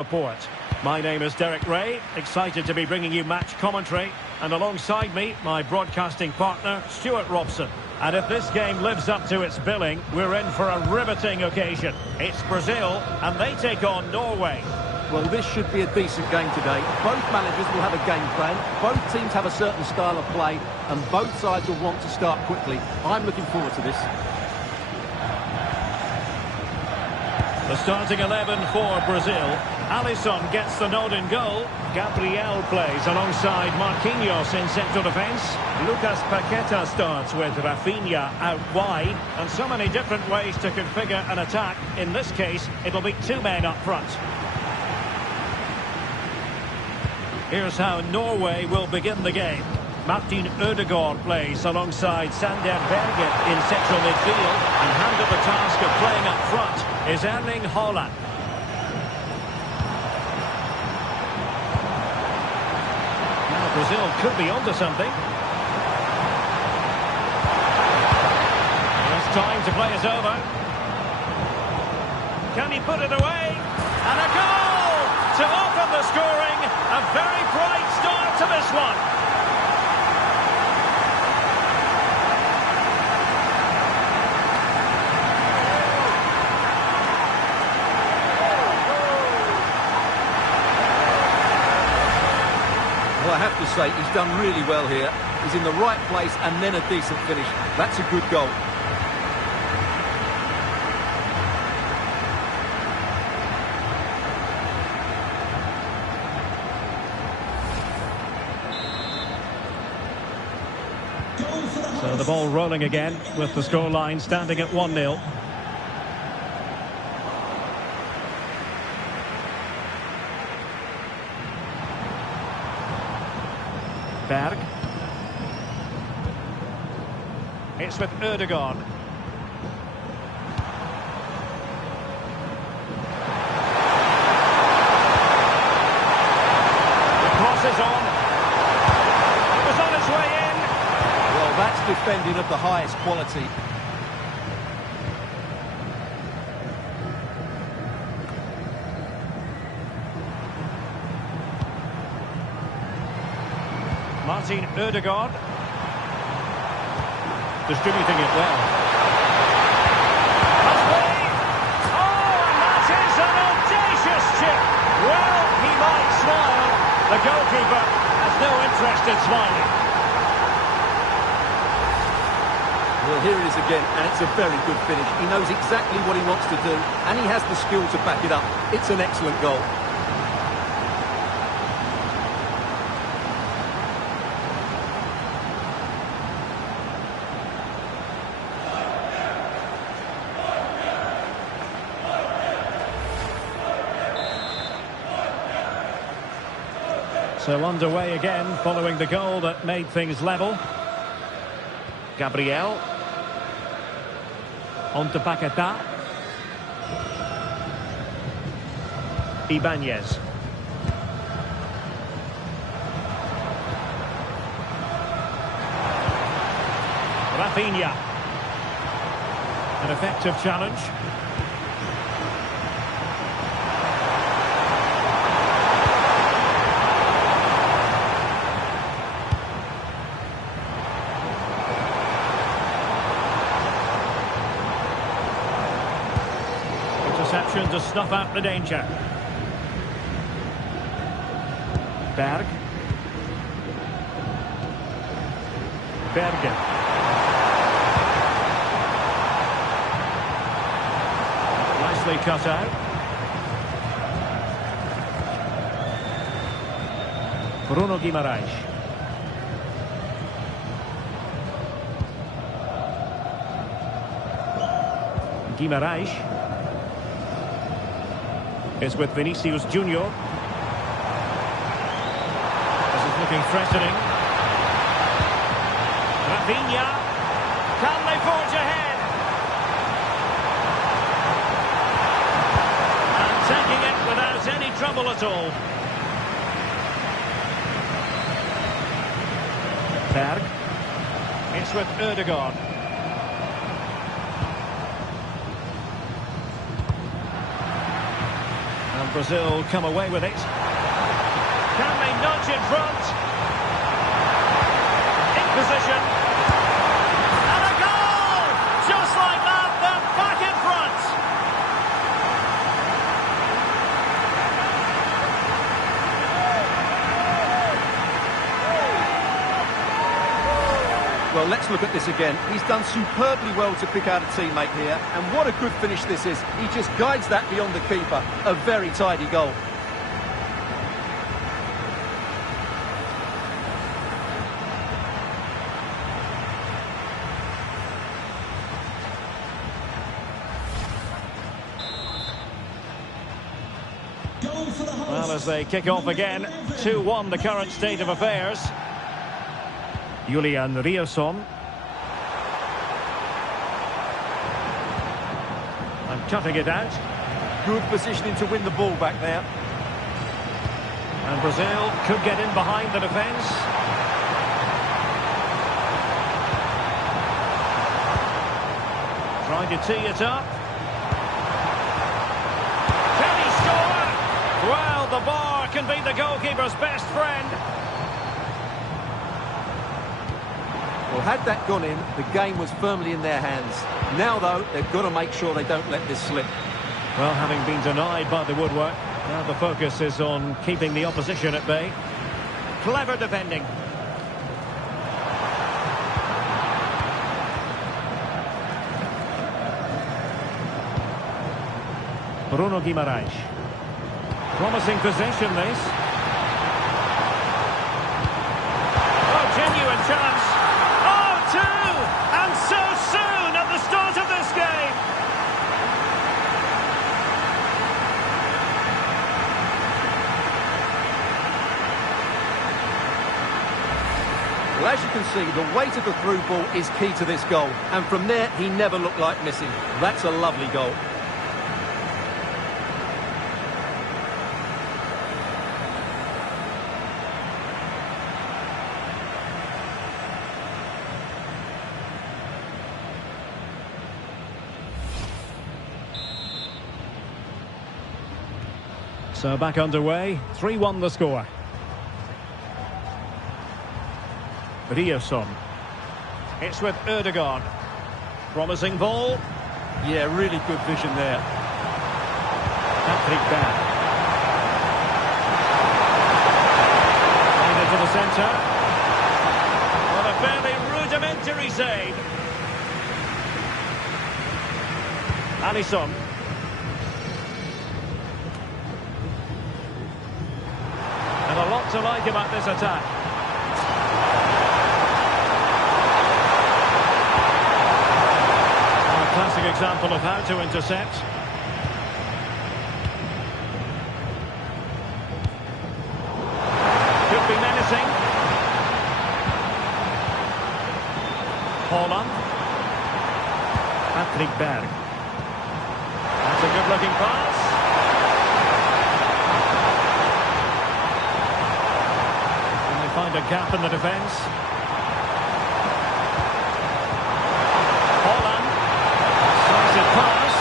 Report. My name is Derek Ray, excited to be bringing you match commentary, and alongside me, my broadcasting partner, Stuart Robson. And if this game lives up to its billing, we're in for a riveting occasion. It's Brazil, and they take on Norway. Well, this should be a decent game today. Both managers will have a game plan, both teams have a certain style of play, and both sides will want to start quickly. I'm looking forward to this. The starting 11 for Brazil. Alisson gets the nod in goal. Gabriel plays alongside Marquinhos in central defence. Lucas Paqueta starts with Rafinha out wide. And so many different ways to configure an attack. In this case, it'll be two men up front. Here's how Norway will begin the game. Martin Ødegaard plays alongside Sander Berge in central midfield, and handed the task of playing up front is Erling Haaland. Now Brazil could be onto something. It's time to play is over. Can he put it away? And a goal to open the scoring. A very bright start to this one. Well, I have to say, he's done really well here. He's in the right place and then a decent finish. That's a good goal. So the ball rolling again with the scoreline standing at 1-0. Berg. It's with Ødegaard. The cross is on. It was on its way in. Well, that's defending of the highest quality. Martin Ødegaard. Distributing it well. Halfway. Oh, and that is an audacious chip. Well, he might smile. The goalkeeper has no interest in smiling. Well, here it is again, and it's a very good finish. He knows exactly what he wants to do, and he has the skill to back it up. It's an excellent goal. So underway again, following the goal that made things level. Gabriel. On to Paqueta. Ibanez. Rafinha. An effective challenge. To snuff out the danger. Berg. Berge. Nicely cut out. Bruno Guimaraes. Guimaraes. Is with Vinicius Junior. This is looking threatening. Rafinha. Can they forge ahead? And taking it without any trouble at all. Berg. It's with Ødegaard. And Brazil come away with it. Can they nudge in front? In position. And a goal! Just like that, they're back in front. Well, let's look at this again. He's done superbly well to pick out a teammate here, and what a good finish this is. He just guides that beyond the keeper. A very tidy goal. Well, as they kick off again, 2-1 the current state of affairs. Julian Riosson. And cutting it out. Good positioning to win the ball back there. And Brazil could get in behind the defence. Trying to tee it up. Can he score? Well, the bar can be the goalkeeper's best friend. Well, had that gone in, the game was firmly in their hands. Now, though, they've got to make sure they don't let this slip. Well, having been denied by the woodwork, now the focus is on keeping the opposition at bay. Clever defending. Bruno Guimaraes. Promising possession, this. Oh, genuine chance. Oh, two! And so soon at the start of this game. Well, as you can see, the weight of the through ball is key to this goal. And from there, he never looked like missing. That's a lovely goal. So back underway, 3-1 the score. Riosson. It's with Ødegaard. Promising ball. Yeah, really good vision there. Patrick Berg. Played into the centre. Well, a fairly rudimentary save. Alisson. And a lot to like about this attack. A classic example of how to intercept. Could be menacing. Holland. Patrick Berg. That's a good-looking pass. Find a gap in the defence. Holland. Decisive pass.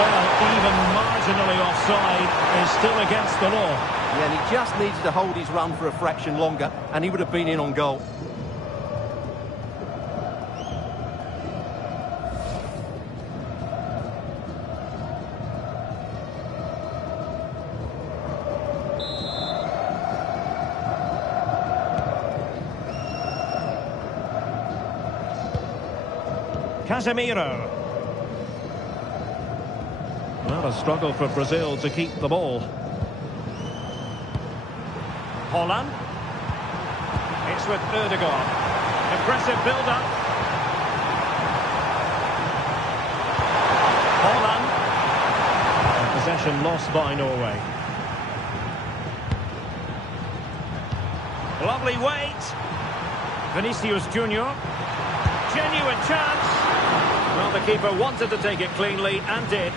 Well, even marginally offside is still against the law. Yeah, and he just needed to hold his run for a fraction longer, and he would have been in on goal. Casemiro. Well, a struggle for Brazil to keep the ball. Holland. It's with Ødegaard. Impressive build-up. Holland. And possession lost by Norway. Lovely weight. Vinicius Junior. Genuine chance. Well, the keeper wanted to take it cleanly and did.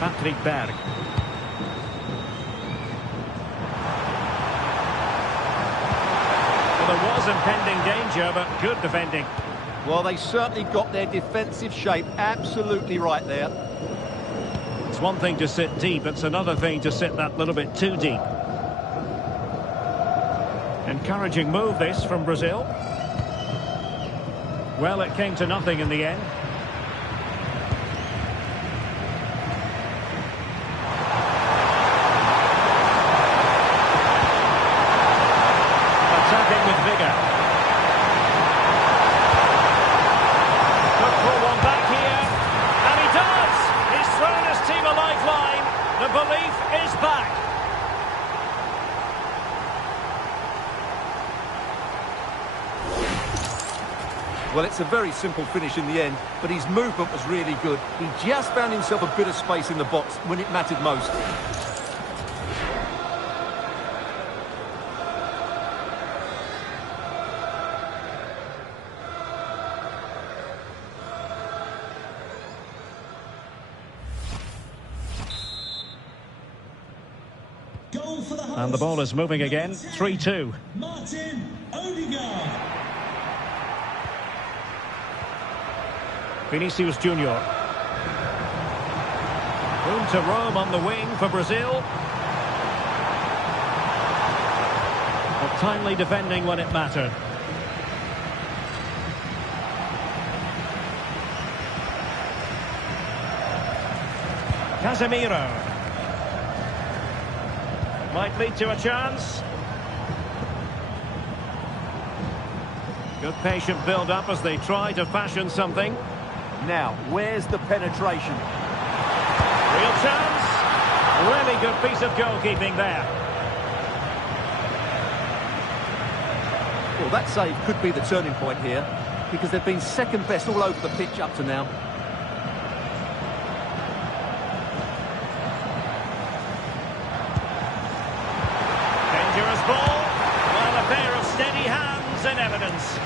Patrick Berg. Well, there was impending danger, but good defending. Well, they certainly got their defensive shape absolutely right there. It's one thing to sit deep, it's another thing to sit that little bit too deep. Encouraging move this from Brazil. Well, it came to nothing in the end. Attacking with vigour. Could pull one back here. And he does! He's thrown his team a lifeline. The belief is back. Well, it's a very simple finish in the end, but his movement was really good. He just found himself a bit of space in the box when it mattered most. And the ball is moving again, 3-2. Martin Odegaard. Vinicius Junior. Room to roam on the wing for Brazil. But timely defending when it mattered. Casemiro. Might lead to a chance. Good patient build-up as they try to fashion something. Now, where's the penetration? Real chance. Really good piece of goalkeeping there. Well, that save could be the turning point here, because they've been second best all over the pitch up to now. Dangerous ball. Well, a pair of steady hands in evidence.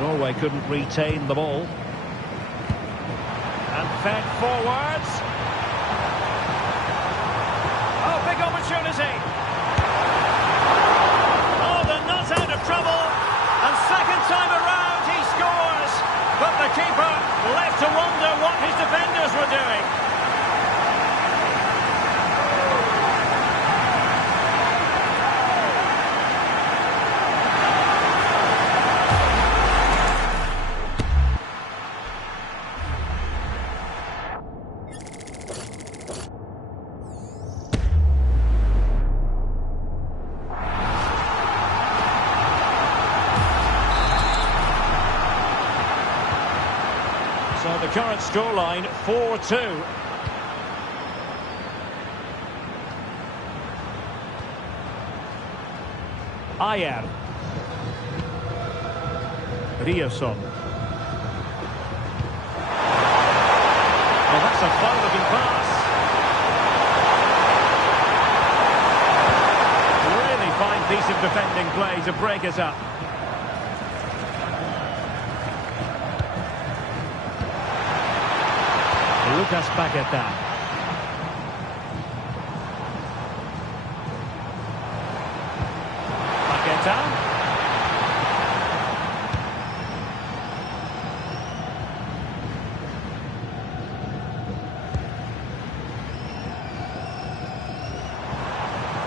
Norway couldn't retain the ball. And fed forwards. Oh, big opportunity. Oh, they're not out of trouble. And second time around, he scores. But the keeper left to wonder what his defenders were doing. So the current scoreline, 4-2. Ayer. Riosson. Well, that's a fine-looking pass. Really fine piece of defending play to break it up. Lucas Paqueta. Paqueta.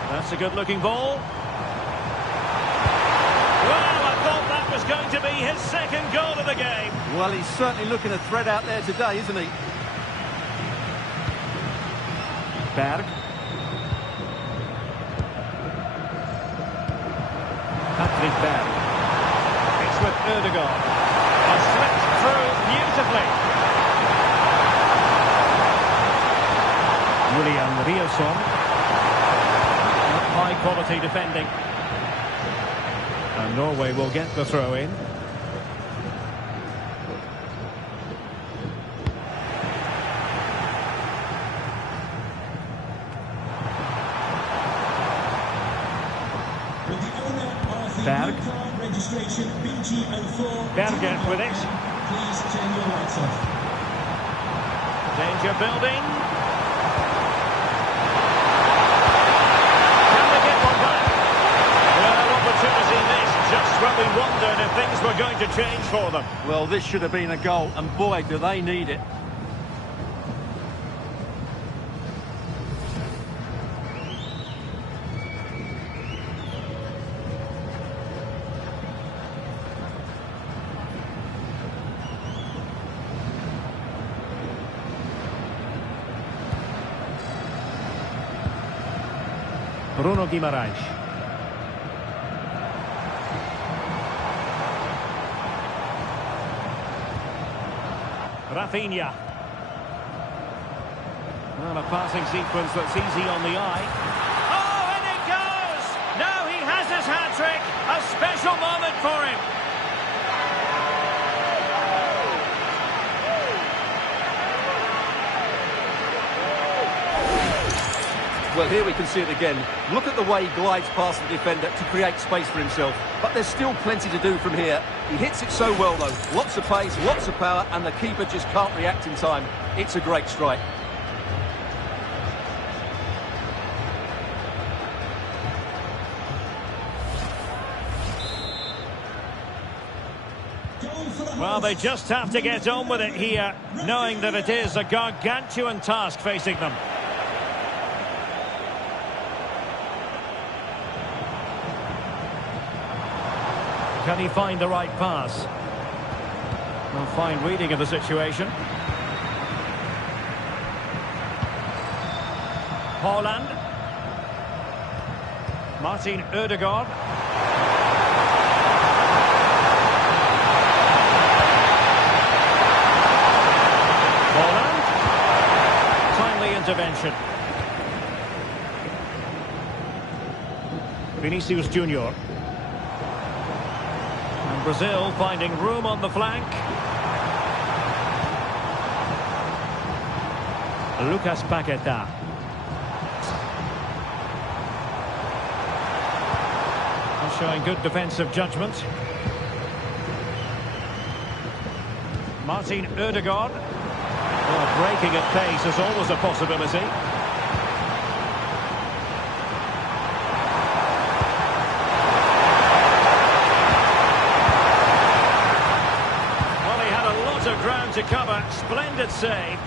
That's a good-looking ball. Well, I thought that was going to be his second goal of the game. Well, he's certainly looking a threat out there today, isn't he? Berg. Patrick Berg. It's with Odegaard. And slipped through beautifully. Julian Riosson. High quality defending. And Norway will get the throw in. Berg. Berger with it. Please turn your lights off. Danger building. Can they get one back? were going to change for them. Well, this should have been a goal, and boy, do they need it. Bruno Guimaraes. Rafinha. Well, a passing sequence that's easy on the eye. Oh, and it goes! Now he has his hat-trick. A special moment for him. Well, here we can see it again. Look at the way he glides past the defender to create space for himself. But there's still plenty to do from here. He hits it so well, though. Lots of pace, lots of power, and the keeper just can't react in time. It's a great strike. Well, they just have to get on with it here, knowing that it is a gargantuan task facing them. Can he find the right pass? Well, fine reading of the situation. Haaland. Martin Ødegaard. Haaland. Timely intervention. Vinicius Junior. Brazil finding room on the flank. Lucas Paqueta. Showing good defensive judgment. Martin Ødegaard. Well, breaking at pace is always a possibility. Ground to cover, splendid save.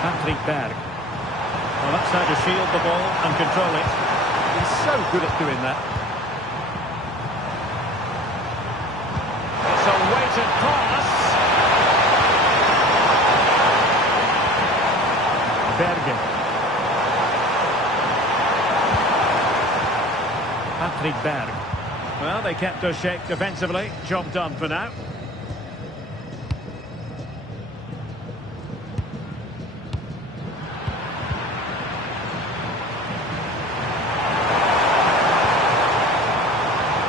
Patrick Berg. Well, that's how to shield the ball and control it. He's so good at doing that. It's a weighted pass. Bergen. Patrick Berg. Well, they kept us shape defensively. Job done for now.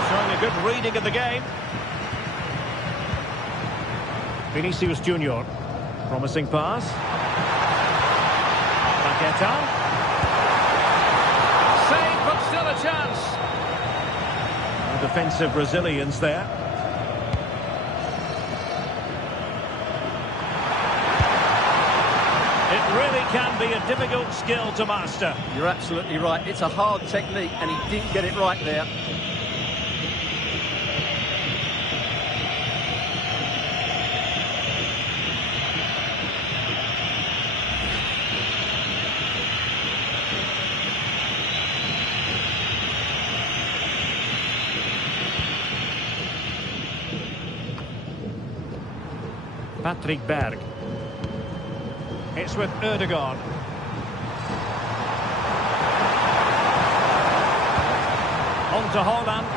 Showing a good reading of the game. Vinicius Junior. Promising pass. Paqueta. Save, but still a chance. Defensive resilience there. It really can be a difficult skill to master. You're absolutely right. It's a hard technique, and he didn't get it right there. Patrick Berg. It's with Ødegaard. On to Haaland.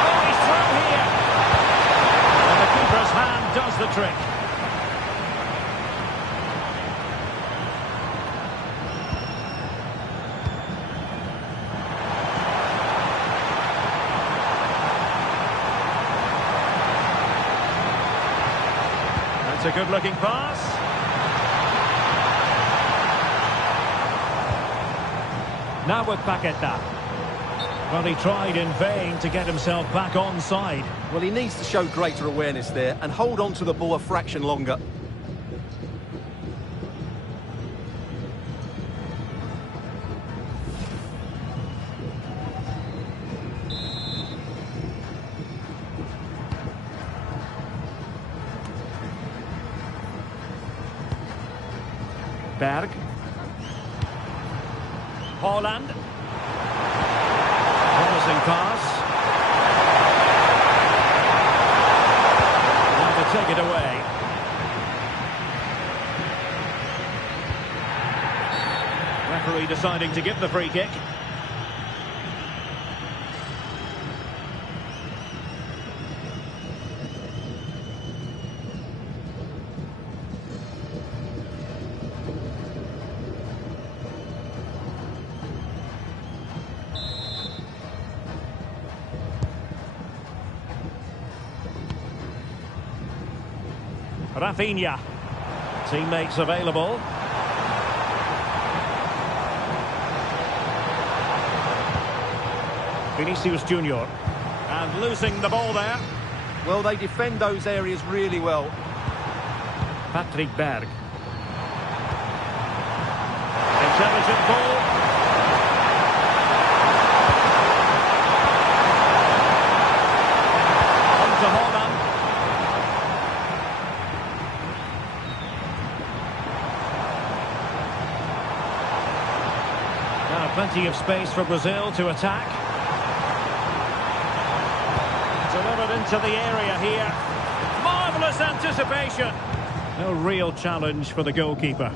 Oh, he's through here. And the keeper's hand does the trick. It's a good-looking pass. Now with Paqueta. Well, he tried in vain to get himself back onside. Well, he needs to show greater awareness there and hold on to the ball a fraction longer. Berg. Haaland. Promising pass. And to take it away. Referee deciding to give the free kick. Rafinha. Teammates available. Vinicius Junior. And losing the ball there. Well, they defend those areas really well. Patrick Berg. Intelligent ball. On to Haaland. Now plenty of space for Brazil to attack. Delivered into the area here. Marvellous anticipation. No real challenge for the goalkeeper.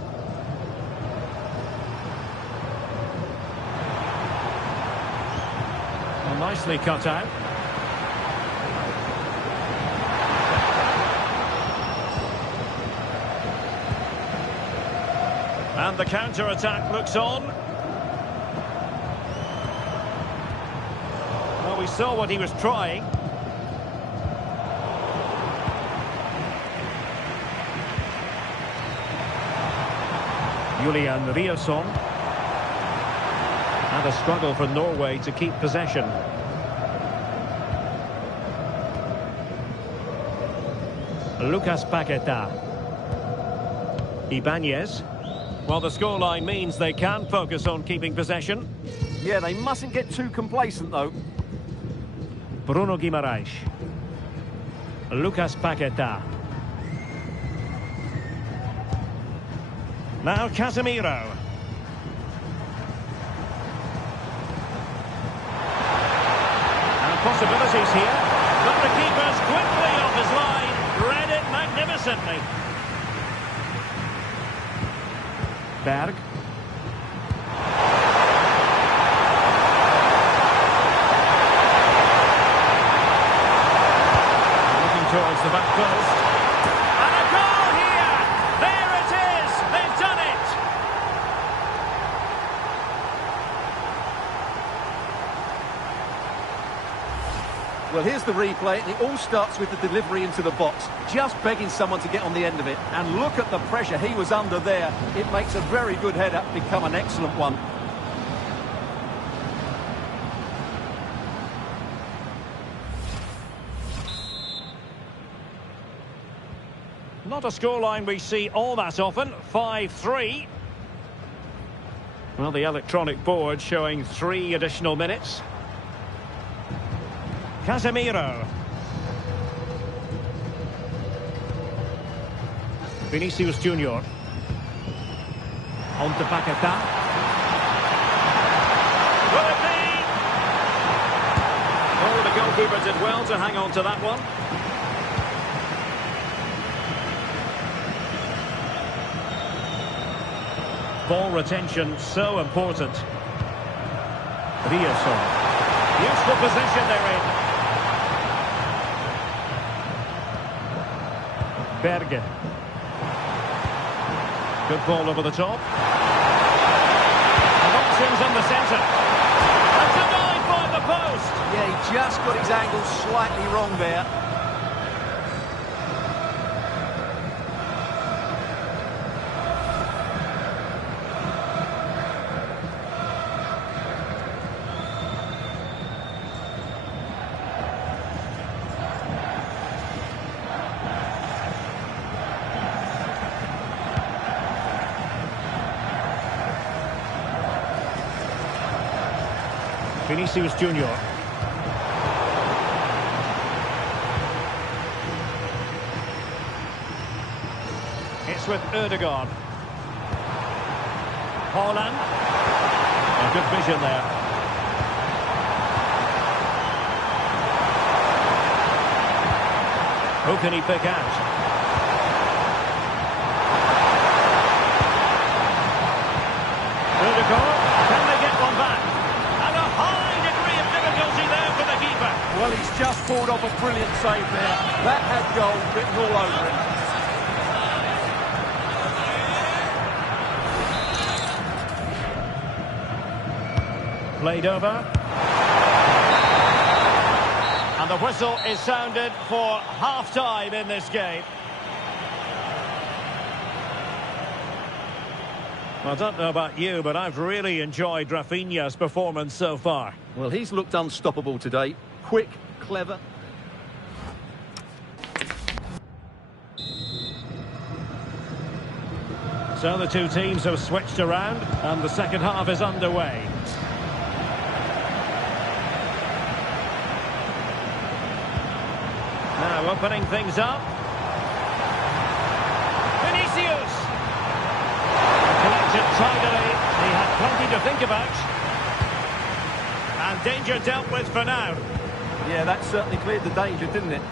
Well, nicely cut out. And the counter-attack looks on. Well, we saw what he was trying. Julian Riasson. And a struggle for Norway to keep possession. Lucas Paqueta. Ibanez. Well, the scoreline means they can focus on keeping possession. Yeah, they mustn't get too complacent, though. Bruno Guimaraes. Lucas Paqueta. Now Casemiro. And possibilities here. But the keeper's quickly off his line. Read it magnificently. Berg. Looking towards the back post. And a goal here! There it is! They've done it! Well, here's the replay, and it all starts with the delivery into the box. Just begging someone to get on the end of it. And look at the pressure he was under there. It makes a very good header become an excellent one. Not a scoreline we see all that often. 5-3. Well, the electronic board showing 3 additional minutes. Casemiro. Vinicius Junior. On to Paqueta. Will it be? Oh, the goalkeeper did well to hang on to that one. Ball retention so important. Riasson. Useful position they're in. Berg. Good ball over the top. And options in the centre. And denied by the post. Yeah, he just got his angle slightly wrong there. Vinicius Junior. It's with Ødegaard. Holland. A good vision there. Who can he pick out? Ødegaard, can they get one back? And a high degree of difficulty there for the keeper. Well, he's just pulled off a brilliant save there. That had goal written all over it. Played over. And the whistle is sounded for half-time in this game. Well, I don't know about you, but I've really enjoyed Rafinha's performance so far. Well, he's looked unstoppable today. Quick, clever. So the two teams have switched around, and the second half is underway. Now opening things up. Vinicius! Collected tidily. He had plenty to think about. And danger dealt with for now. Yeah, that certainly cleared the danger, didn't it?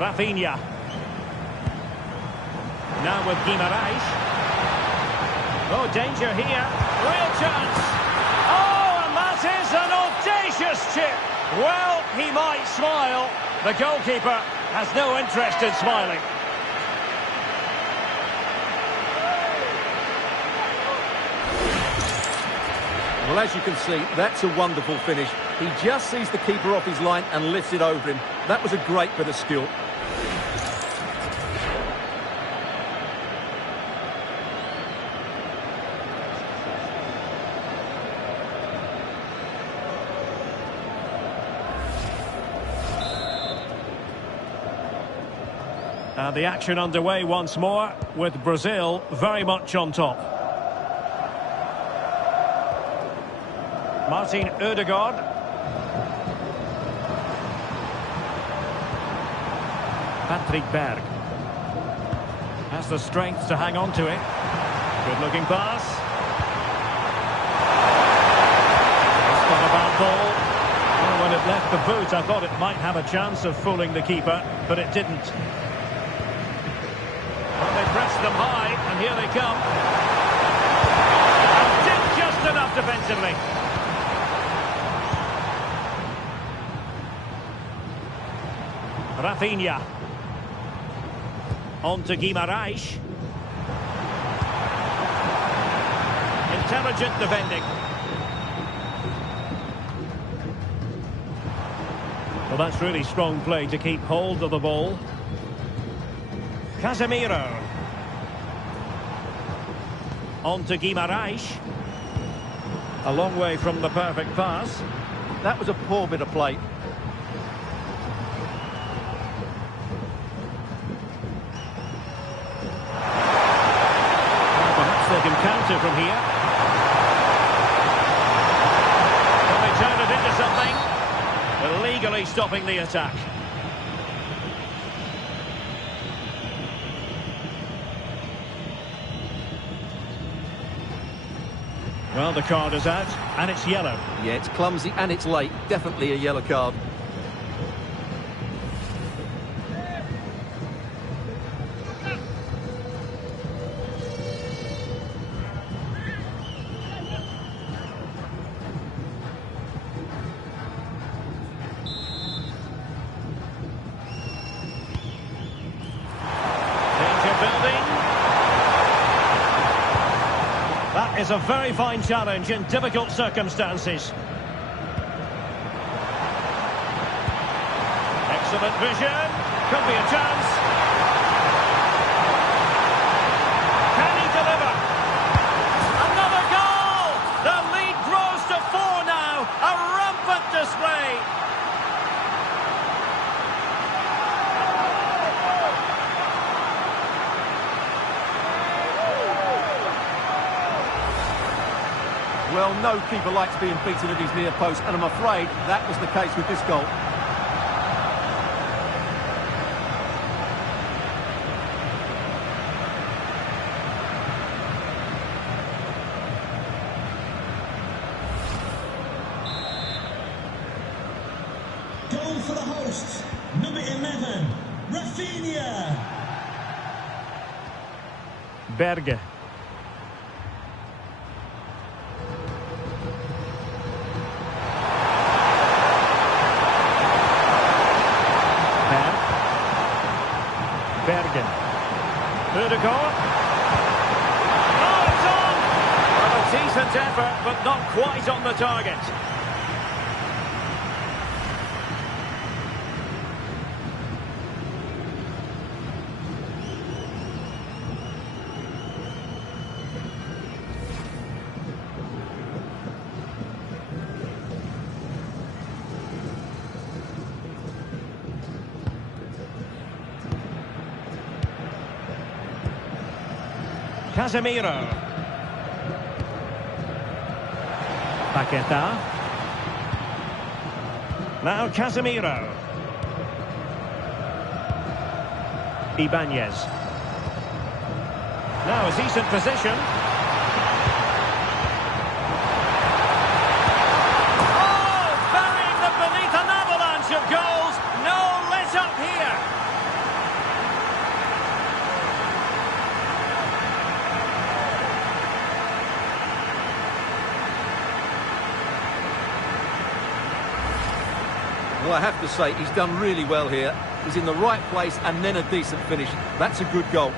Rafinha. Now with Guimarães. Oh, danger here. Real chance. Oh, and that is an audacious chip. Well, he might smile. The goalkeeper has no interest in smiling. Well, as you can see, that's a wonderful finish. He just sees the keeper off his line and lifts it over him. That was a great bit of skill. And the action underway once more, with Brazil very much on top. Martin Ødegaard. Patrick Berg. Has the strength to hang on to it. Good-looking pass. It's not a bad ball. Well, when it left the boot, I thought it might have a chance of fooling the keeper, but it didn't. Well, they pressed them high, and here they come. And did just enough defensively. Rafinha. On to Guimarães. Intelligent defending. Well, that's really strong play to keep hold of the ball. Casemiro. On to Guimarães. A long way from the perfect pass. That was a poor bit of play. They can counter from here. Can they turn it into something? Illegally stopping the attack. Well, the card is out, and it's yellow. Yeah, it's clumsy and it's late. Definitely a yellow card. That is a very fine challenge in difficult circumstances. Excellent vision. Could be a chance. Can he deliver? Another goal! The lead grows to 4 now. A rampant display. Well, no keeper likes being beaten at his near post, and I'm afraid that was the case with this goal. hosts, number 11, Rafinha. Berge. Bergen. Ødegaard. Oh, it's on! Well, a decent effort, but not quite on the target. Casemiro. Paqueta. Now Casemiro. Ibanez. Now a decent position. Oh, burying them beneath an avalanche of goals. No let up here. Well, I have to say, he's done really well here. He's in the right place and then a decent finish. That's a good goal.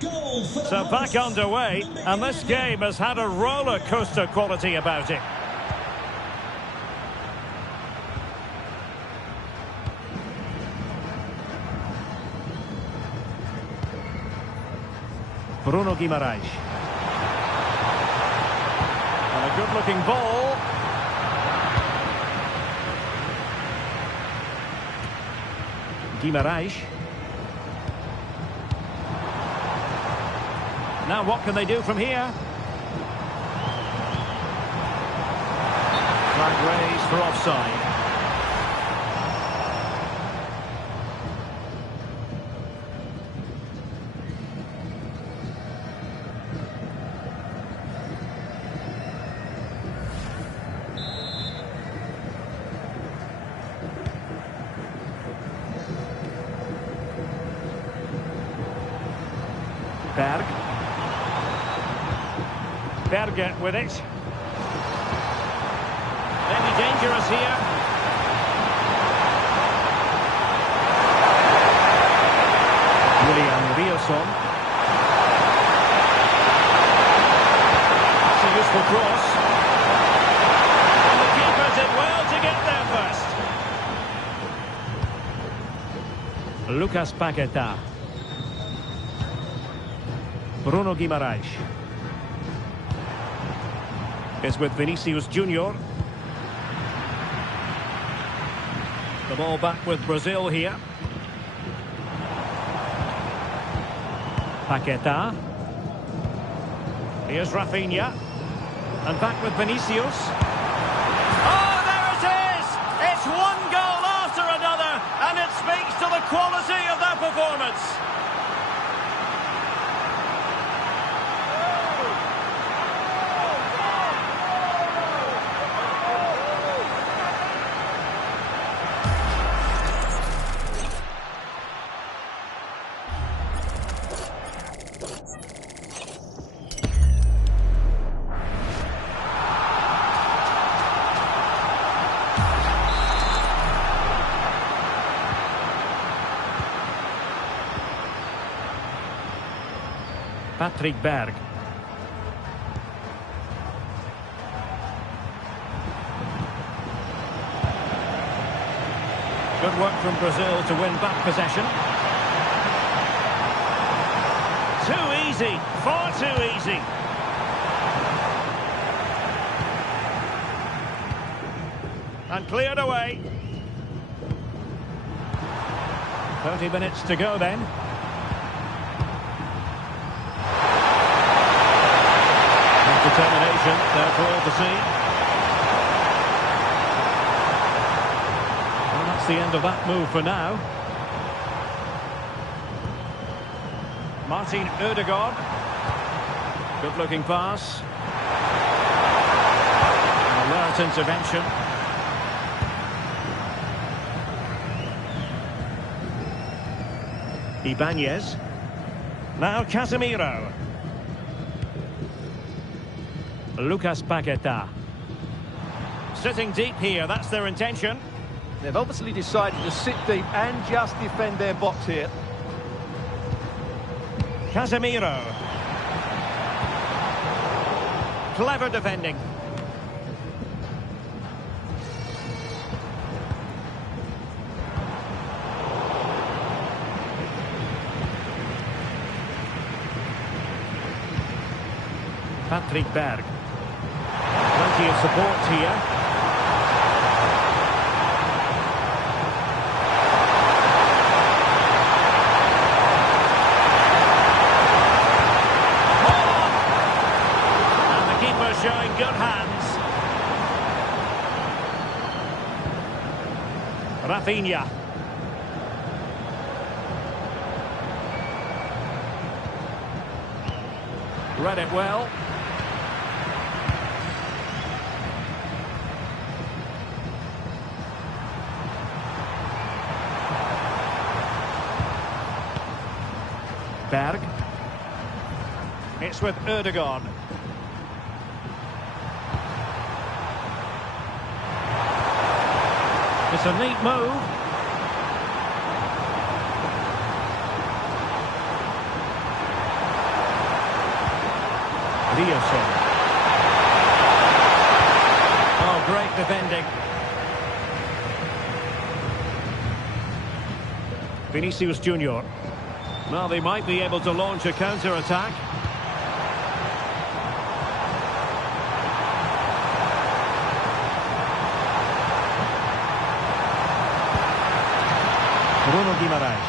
Goal for the So back hosts, underway, number and this 11. game has had a roller coaster quality about it. Bruno Guimaraes. And a good-looking ball. Guimaraes. Now what can they do from here? Flag raised for offside. Berg. Berge with it. Maybe dangerous here. William Riosson. It's a useful cross. And the keeper did well to get there first. Lucas Paqueta. Bruno Guimaraes. Is with Vinicius Junior. The ball back with Brazil here. Paqueta. Here's Rafinha. And back with Vinicius. Oh, there it is! It's one goal after another, and it speaks to the quality of that performance. Patrick Berg. Good work from Brazil to win back possession. Too easy, far too easy. And cleared away. 30 minutes to go then. Determination there for all to see. That's the end of that move for now. Martin Ødegaard. Good-looking pass. An alert intervention. Ibanez. Now Casemiro. Lucas Paqueta. Sitting deep here, that's their intention. They've obviously decided to sit deep and just defend their box here. Casemiro. Clever defending. Patrick Berg. Plenty of support here. And the keeper showing good hands. Rafinha. Read it well. Berg. It's with Ødegaard. It's a neat move. Riasson. Oh, great defending. Vinicius Junior. Well, they might be able to launch a counter-attack. Bruno Guimaraes.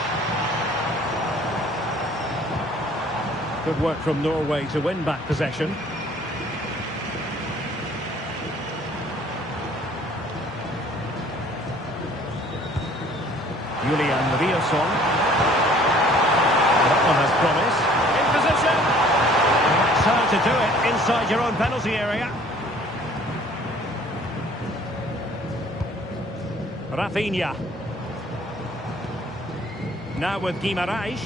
Good work from Norway to win back possession. Julian Riasson. That one has promise. In position. That's how to do it inside your own penalty area. Rafinha. Now with Guimaraes.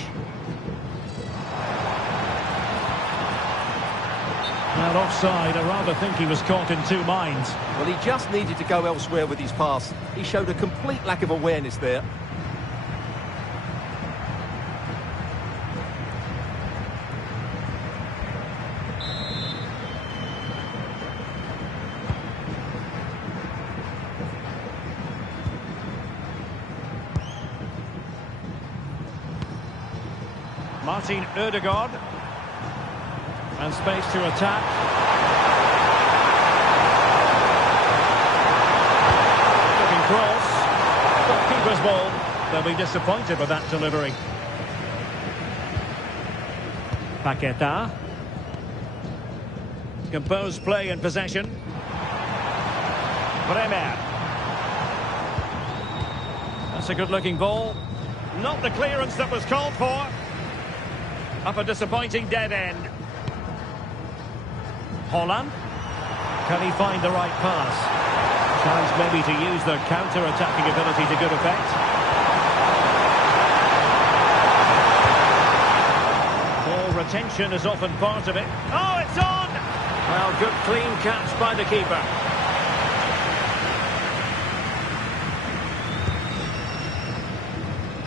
Well, offside. I rather think he was caught in two minds. Well, he just needed to go elsewhere with his pass. He showed a complete lack of awareness there. Martin Ødegaard. And space to attack. Looking cross. Keeper's ball. They'll be disappointed with that delivery. Paqueta. Composed play in possession. Bremer. That's a good-looking ball. Not the clearance that was called for. Up a disappointing dead end. Holland. Can he find the right pass? Chance maybe to use their counter-attacking ability to good effect. Ball retention is often part of it. Oh, it's on! Well, good clean catch by the keeper.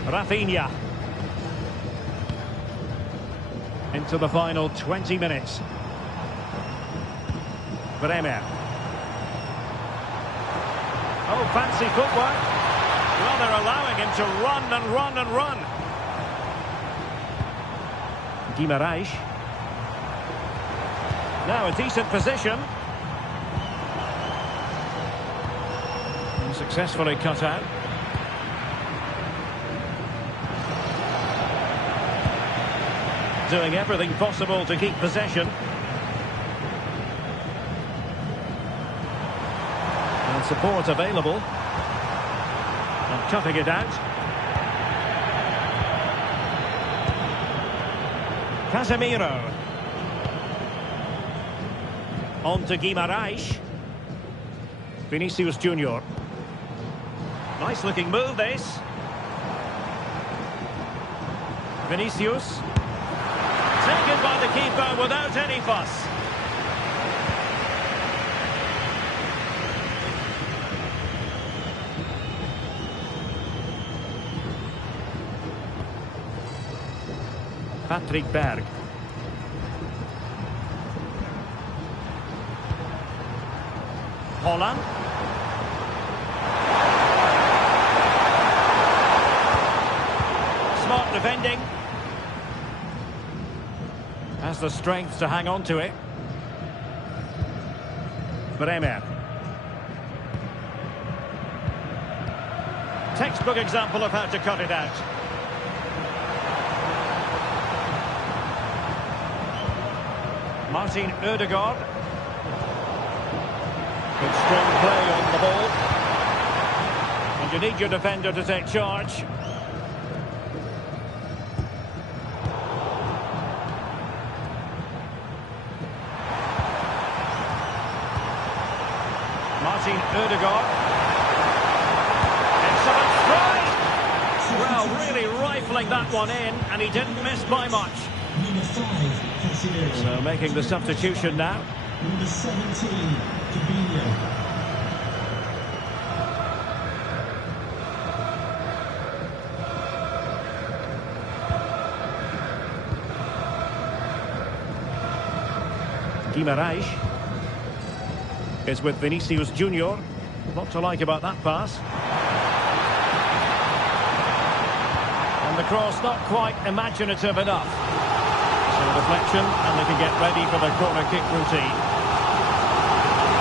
Rafinha. Into the final 20 minutes. Bremer. Oh, fancy footwork. Well, they're allowing him to run and run and run. Guimaraes. Now a decent position. And successfully cut out. Doing everything possible to keep possession. And support available. And cutting it out. Casemiro. On to Guimaraes. Vinicius Junior. Nice looking move this. Vinicius. Taken by the keeper without any fuss. Patrick Berg. Holland. Smart defending. Has the strength to hang on to it. Bremer. Textbook example of how to cut it out. Martin Ødegaard. Good strong play on the ball. And you need your defender to take charge. Martin Ødegaard. Excellent strike! Well, really rifling that one in, and he didn't miss by much. Number 5, Casemiro. So making the substitution now. Number 17, Fabinho. Guimaraes is with Vinicius Junior. Lot to like about that pass. And the cross not quite imaginative enough. So deflection, and they can get ready for the corner kick routine.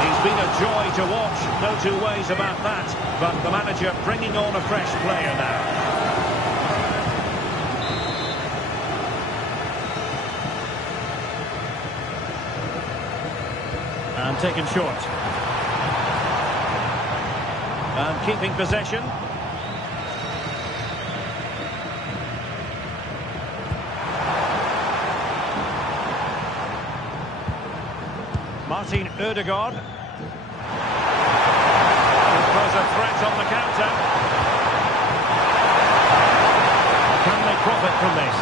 He's been a joy to watch, no two ways about that. But the manager bringing on a fresh player now. And taken short. And keeping possession. Martin Ødegaard. There's a threat on the counter. Can they profit from this?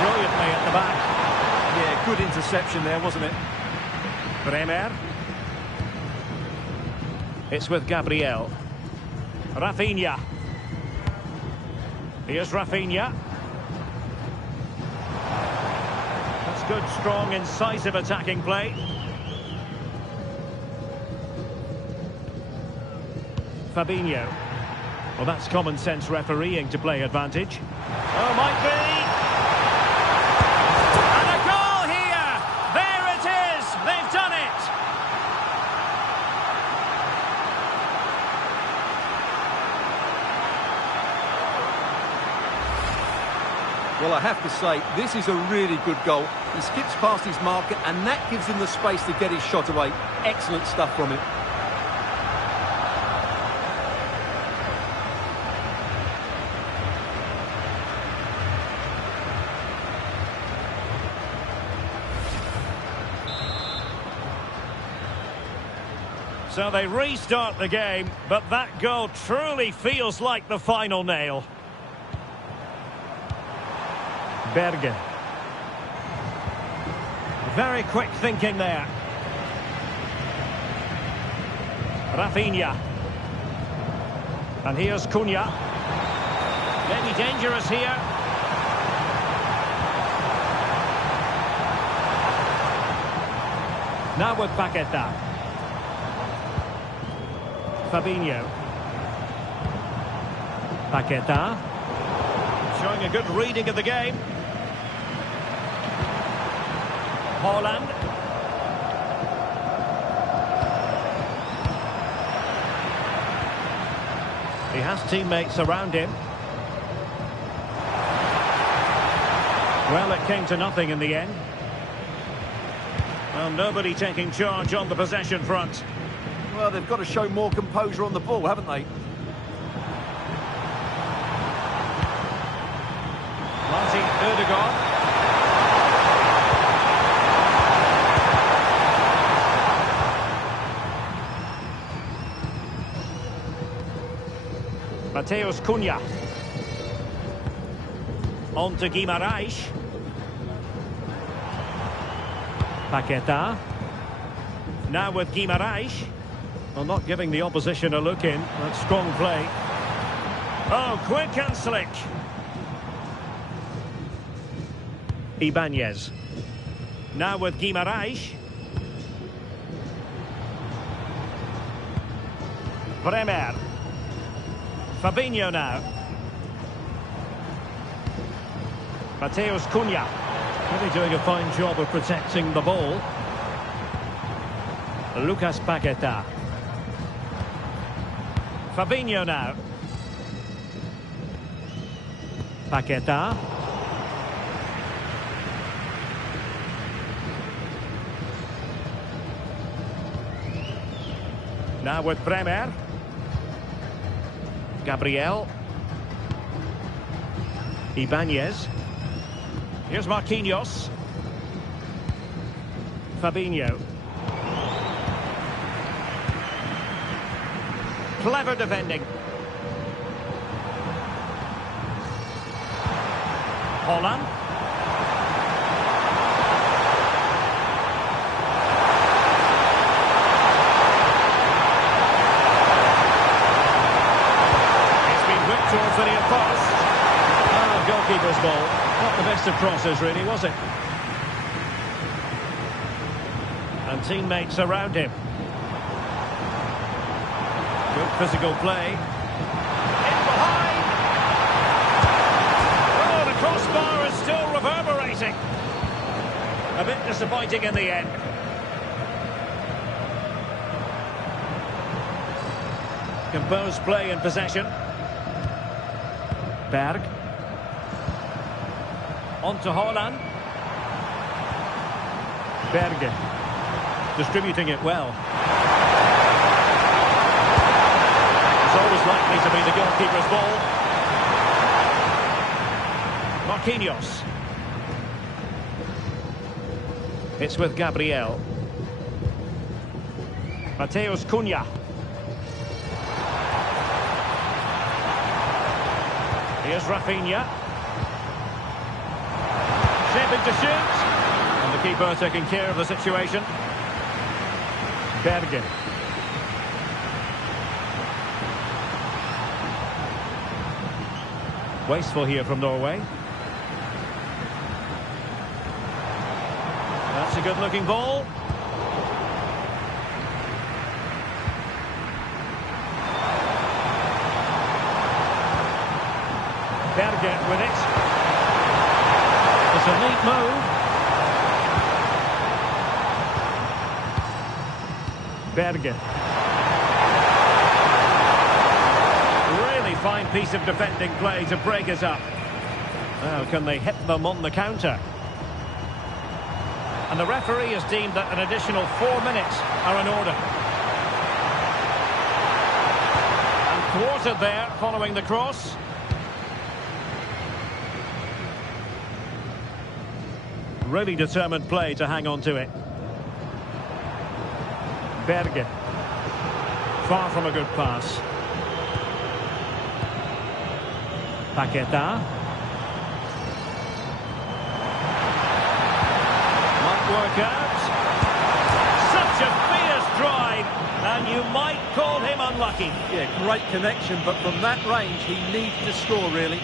Brilliantly at the back. Yeah, good interception there, wasn't it? Bremer. It's with Gabriel. Rafinha. Here's Rafinha. That's good, strong, incisive attacking play. Fabinho. Well, that's common sense refereeing to play advantage. Oh, might be. Well, I have to say, this is a really good goal. He skips past his marker, and that gives him the space to get his shot away. Excellent stuff from him. So they restart the game, but that goal truly feels like the final nail. Berge. Very quick thinking there. Rafinha. And here's Cunha. Maybe dangerous here. Now with Paqueta. Fabinho. Paqueta. Showing a good reading of the game. Holland. He has teammates around him. Well, it came to nothing in the end. Well, nobody taking charge on the possession front. Well, they've got to show more composure on the ball, haven't they? Martin Ødegaard. Mateus Cunha. On to Guimarães. Paquetá. Now with Guimarães. Well, not giving the opposition a look in. That's strong play. Oh, quick and slick. Ibanez. Now with Guimarães. Bremer. Fabinho now. Mateus Cunha. Really doing a fine job of protecting the ball. Lucas Paquetá. Fabinho now. Paquetá. Now with Bremer. Gabriel. Ibanez. Here's Marquinhos. Fabinho. Clever defending. Holland. It's been whipped towards the near post. Oh, goalkeeper's ball. Not the best of crosses, really, was it? And teammates around him. Good physical play. In behind! Oh, the crossbar is still reverberating. A bit disappointing in the end. Composed play in possession. Berg. On to Holland. Berge. Distributing it well. It's always likely to be the goalkeeper's ball. Marquinhos. It's with Gabriel. Mateus Cunha. Here's Rafinha. Shaping to shoot. And the keeper taking care of the situation. Bergen. Wasteful here from Norway. That's a good-looking ball. Bergen with it. It's a neat move. Bergen. Really fine piece of defending play to break us up. Now, can they hit them on the counter? And the referee has deemed that an additional 4 minutes are in order. And thwarted there following the cross. Really determined play to hang on to it. Berge. Far from a good pass. Paquetá. Might work out. Such a fierce drive, and you might call him unlucky. Yeah, great connection, but from that range, he needs to score, really.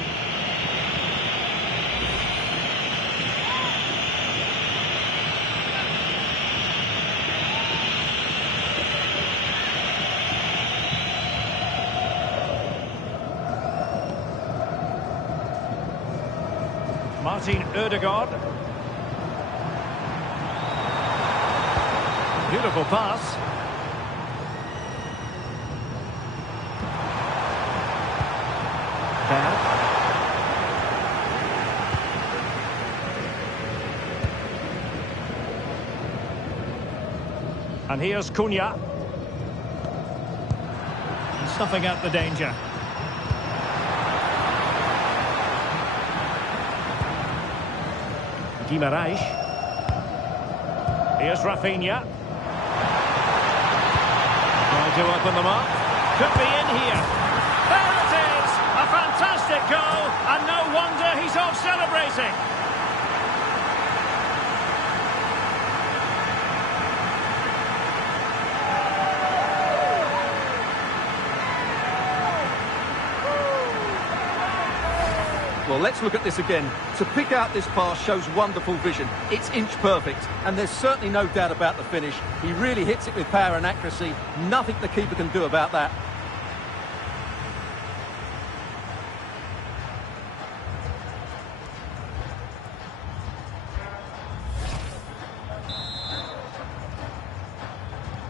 Martin Ødegaard. Beautiful pass. Berg. And here's Cunha. And snuffing out the danger. Guimarães. Here's Rafinha. Trying to open them up. Could be in here. There it is! A fantastic goal, and no wonder he's off celebrating. Well, let's look at this again. To pick out this pass shows wonderful vision. It's inch perfect, and there's certainly no doubt about the finish. He really hits it with power and accuracy. Nothing the keeper can do about that.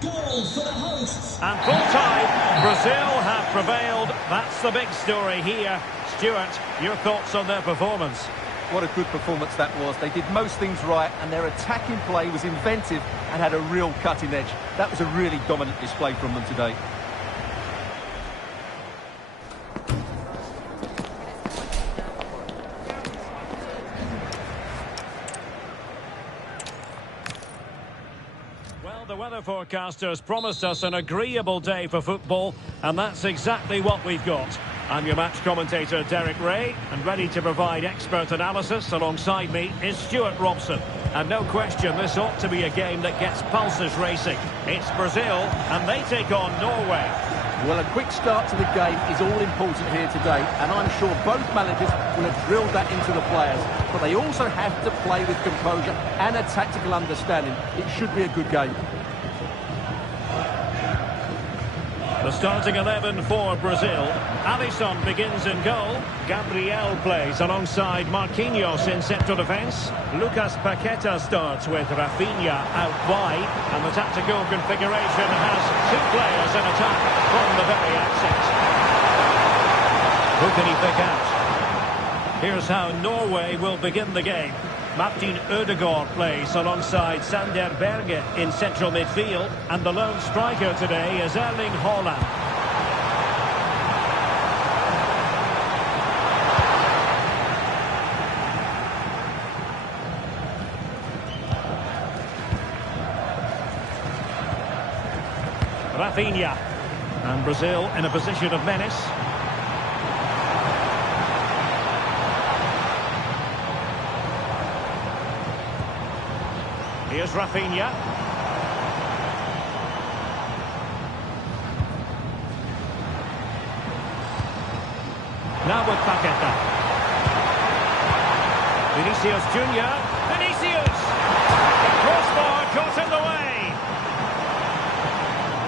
Goal for the hosts. And full time, Brazil have prevailed. That's the big story here. Stuart, your thoughts on their performance? What a good performance that was. They did most things right, and their attacking play was inventive and had a real cutting edge. That was a really dominant display from them today. Well, the weather forecasters promised us an agreeable day for football, and that's exactly what we've got. I'm your match commentator, Derek Ray, and ready to provide expert analysis alongside me is Stuart Robson. And no question, this ought to be a game that gets pulses racing. It's Brazil, and they take on Norway. Well, a quick start to the game is all important here today, and I'm sure both managers will have drilled that into the players. But they also have to play with composure and a tactical understanding. It should be a good game. The starting 11 for Brazil. Alisson begins in goal. Gabriel plays alongside Marquinhos in central defence. Lucas Paqueta starts with Rafinha out wide. And the tactical configuration has two players in attack from the very outset. Who can he pick out? Here's how Norway will begin the game. Martin Ødegaard plays alongside Sander Berge in central midfield, and the lone striker today is Erling Haaland. Rafinha, and Brazil in a position of menace. Here's Rafinha. Now with Paqueta. Vinicius Junior. Vinicius! Crossbar caught in the way.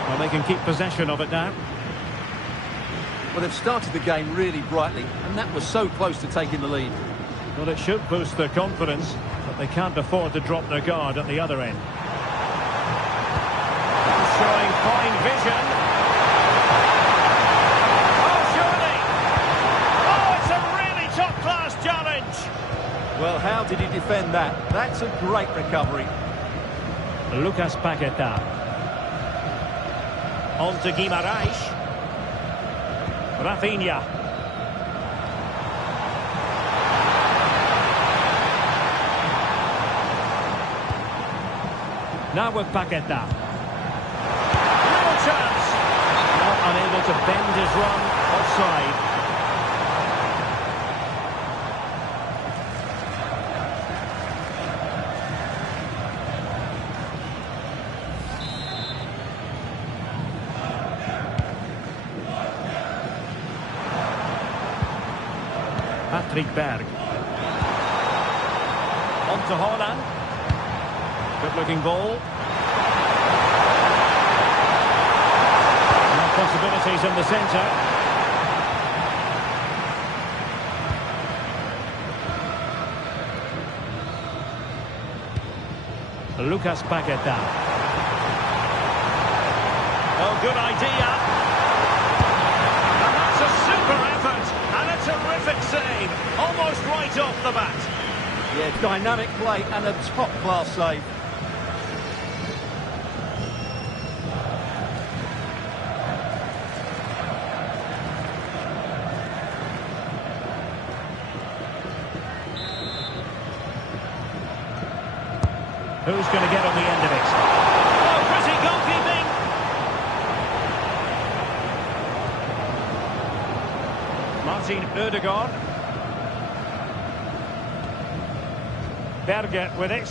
Well, they can keep possession of it now. Well, they've started the game really brightly, and that was so close to taking the lead. Well, it should boost their confidence, but they can't afford to drop their guard at the other end. Showing fine vision. Oh, surely! Oh, it's a really top-class challenge! Well, how did he defend that? That's a great recovery. Lucas Paqueta. On to Guimarães. Rafinha. Now with Paqueta. Real chance. Not unable to bend his run. Offside. Patrick Berg. On to Haaland. Good-looking ball. Now possibilities in the centre. Lucas Paqueta. Oh, good idea. And that's a super effort. And a terrific save. Almost right off the bat. Yeah, dynamic play and a top-class save. Who's going to get on the end of it? Oh, pretty goalkeeping! Martin Ødegaard. Berge with it.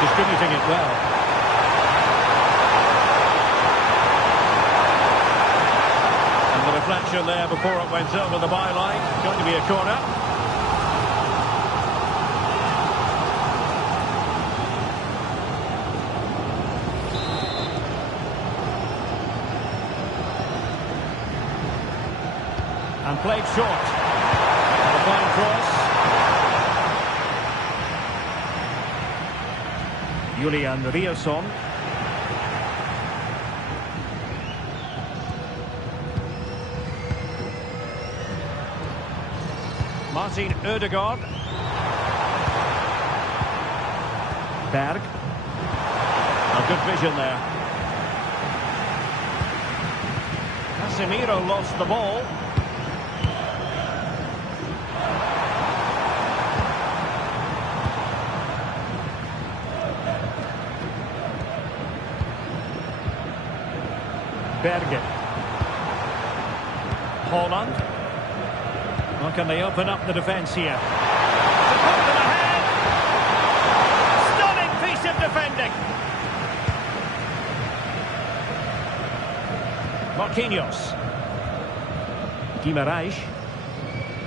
Distributing it well. And the deflection there before it went over the byline. Going to be a corner. And played short. And a fine cross. Julian Riasson. Martin Ødegaard. Berg. A good vision there. Casemiro lost the ball. Berge. Holland. Well, can they open up the defence here? To put them ahead. Stunning piece of defending. Marquinhos. Guimarães.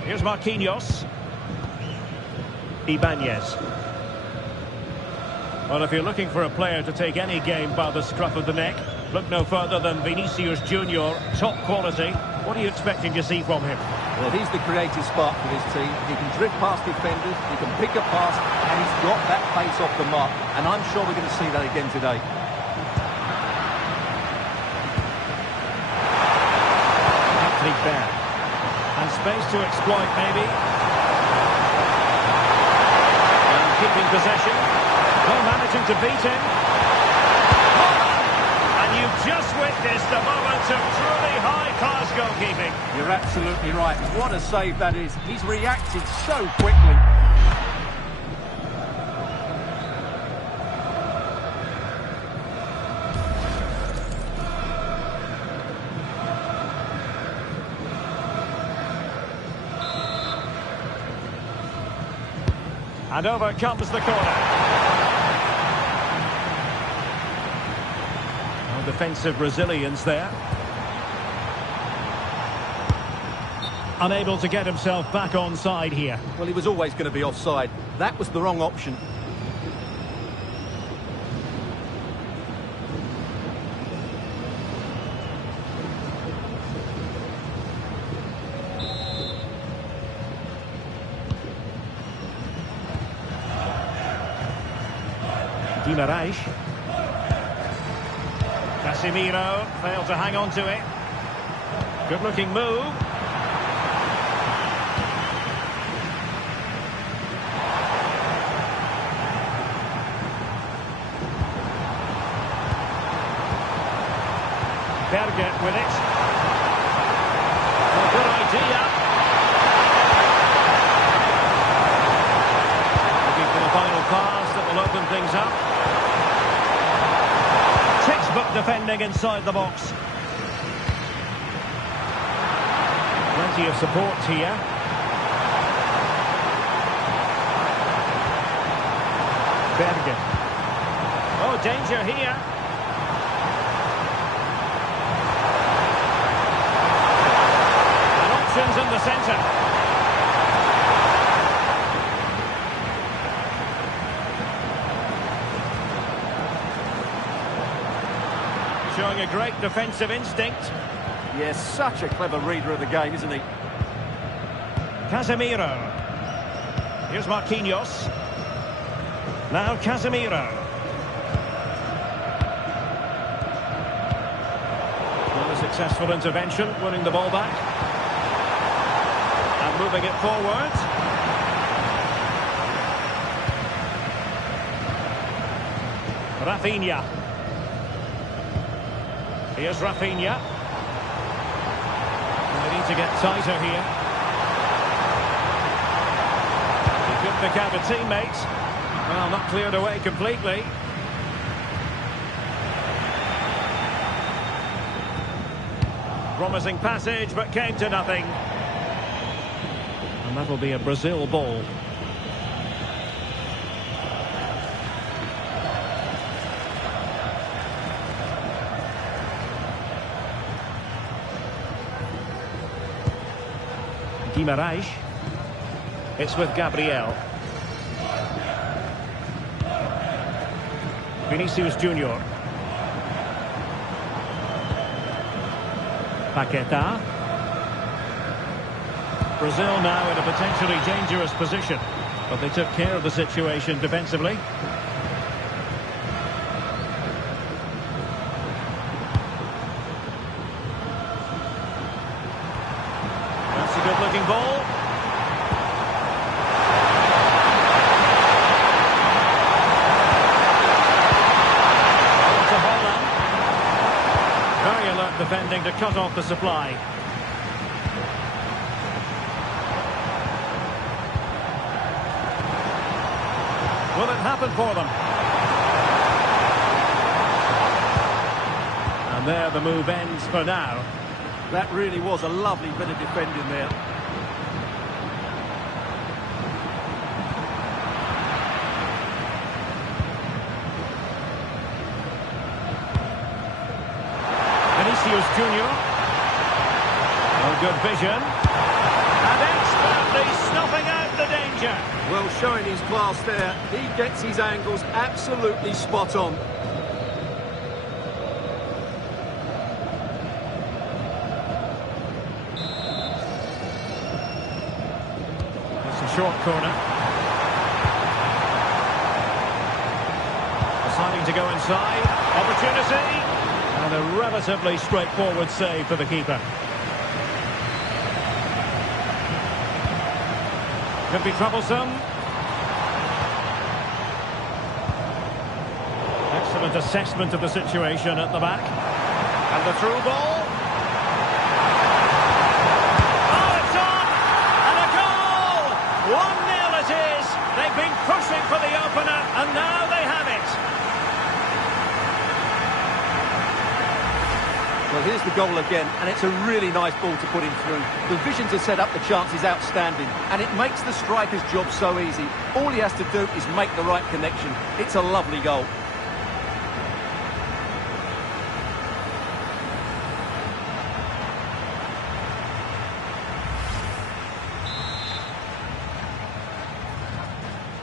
Here's Marquinhos. Ibanez. Well, if you're looking for a player to take any game by the scruff of the neck, look no further than Vinicius Junior, top quality. What are you expecting to see from him? Well, he's the creative spark for his team. He can drift past defenders, he can pick a pass, and he's got that pace off the mark. And I'm sure we're going to see that again today. Patrick Berg. And space to exploit, maybe. And keeping possession. Well, managing to beat him. You've just witnessed a moment of truly high-class goalkeeping. You're absolutely right. What a save that is. He's reacted so quickly. And over comes the corner. Defensive resilience there. Unable to get himself back on side here. Well, he was always going to be offside. That was the wrong option. Guimarães. Casemiro failed to hang on to it. Good-looking move. Berge with it. A good idea. Looking for the final pass that will open things up. Textbook defending inside the box. Plenty of support here. Berge. Oh, danger here. And options in the centre. Showing a great defensive instinct. Yes, such a clever reader of the game, isn't he? Casemiro. Here's Marquinhos. Now Casemiro. Well, a successful intervention, winning the ball back. And moving it forward. Rafinha. Here's Rafinha. They need to get tighter here. He could pick out a teammate. Well, not cleared away completely. Promising passage, but came to nothing. And that'll be a Brazil ball. Guimarães. It's with Gabriel. Vinicius Junior. Paquetá. Brazil now in a potentially dangerous position, but they took care of the situation defensively. That's a good-looking ball. To Holland. Very alert defending to cut off the supply. Will it happen for them? And there the move ends for now. That really was a lovely bit of defending there. Vinicius Junior. Oh, good vision. And expertly snuffing out the danger. Well, showing his class there. He gets his angles absolutely spot on. It's a short corner. Deciding to go inside. Opportunity. And a relatively straightforward save for the keeper. Could be troublesome. Excellent assessment of the situation at the back. And the through ball. Oh, it's on! And a goal! 1-0 it is. They've been pushing for the opener, and now they have it. Well, here's the goal again, and it's a really nice ball to put him through. The vision to set up the chance is outstanding, and it makes the striker's job so easy. All he has to do is make the right connection. It's a lovely goal.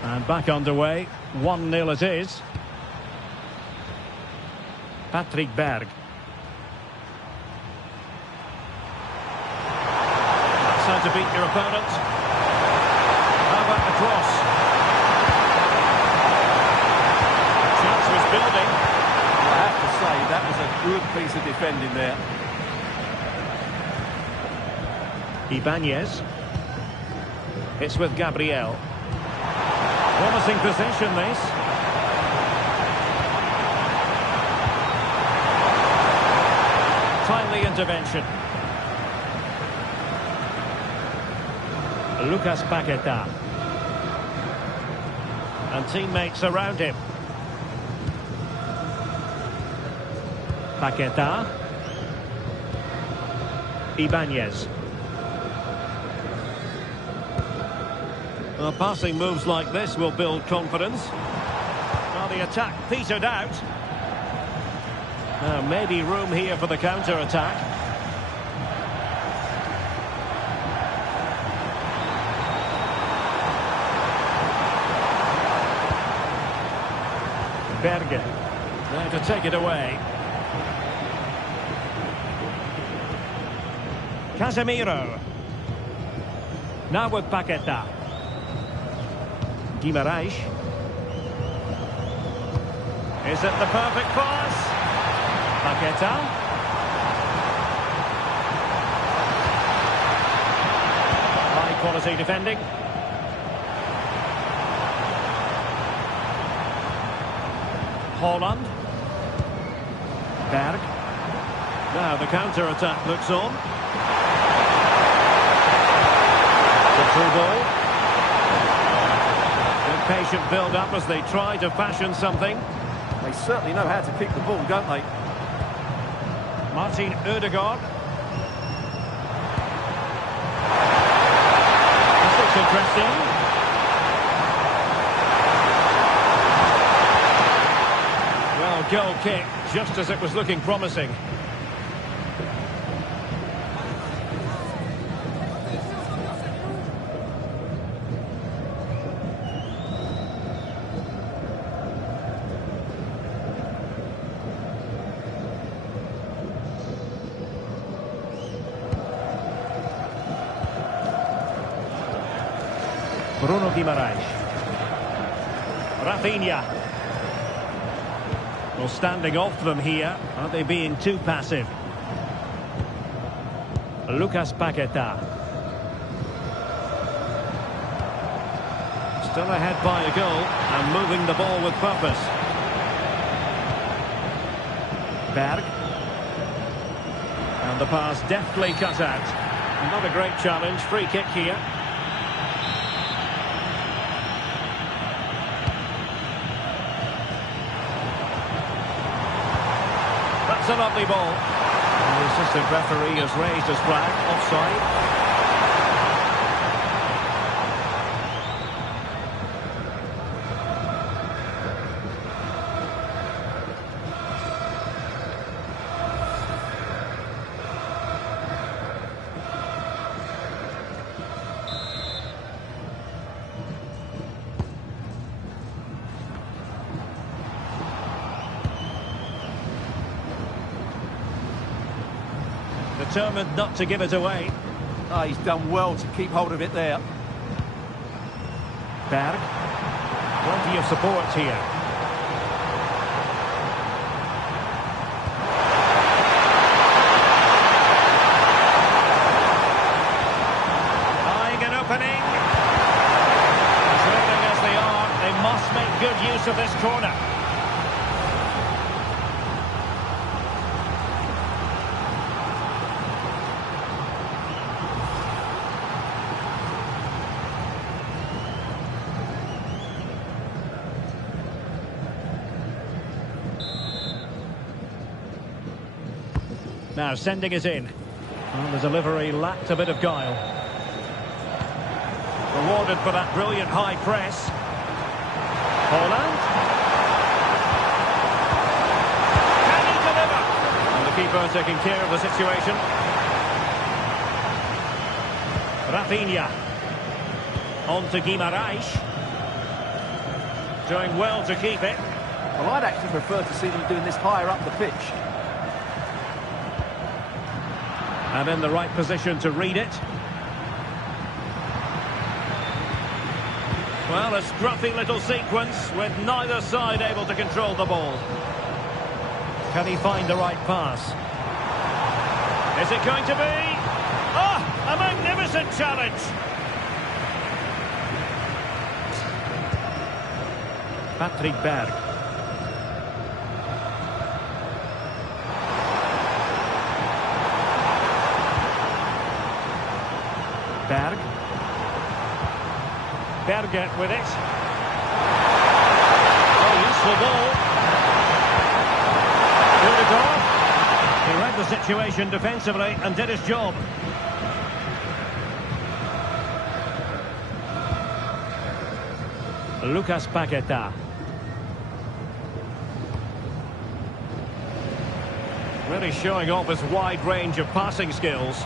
And back underway. 1-0 it is. Patrick Berg. To beat your opponent. How about the cross? Chance was building. Well, I have to say, that was a good piece of defending there. Ibanez. It's with Gabriel. Promising possession, this. Timely intervention. Lucas Paquetá. And teammates around him. Paquetá. Ibanez. Well, passing moves like this will build confidence. Well, the attack petered out. Now, maybe room here for the counter-attack. Berger, there to take it away. Casemiro. Now with Paquetá. Guimarães. Is it the perfect pass? Paquetá. High quality defending. Holland. Berg. Now the counter-attack looks on. The through ball. Good patient build-up as they try to fashion something. They certainly know how to kick the ball, don't they? Martin Ødegaard. This looks interesting. Well, goal kick, just as it was looking promising. Bruno Guimaraes. Rafinha. Well, standing off them here. Are they being too passive? Lucas Paqueta. Still ahead by a goal and moving the ball with purpose. Berg. And the pass deftly cut out. Not a great challenge. Free kick here. That's a lovely ball. And the assistant referee has raised his flag. Offside. Determined not to give it away. Oh, he's done well to keep hold of it there. Berg. Plenty of support here. Eyeing an opening. Trailing as they are, they must make good use of this corner. Now sending it in. Well, the delivery lacked a bit of guile. Rewarded for that brilliant high press. Holland. Can he deliver? And the keeper taking care of the situation. Rafinha. On to Guimaraes. Doing well to keep it. Well, I'd actually prefer to see them doing this higher up the pitch. And in the right position to read it. Well, a scruffy little sequence with neither side able to control the ball. Can he find the right pass? Is it going to be? Oh, a magnificent challenge! Patrick Berg. Berg. Berger with it. Oh, useful ball. Ødegaard. He read the situation defensively and did his job. Lucas Paqueta. Really showing off his wide range of passing skills.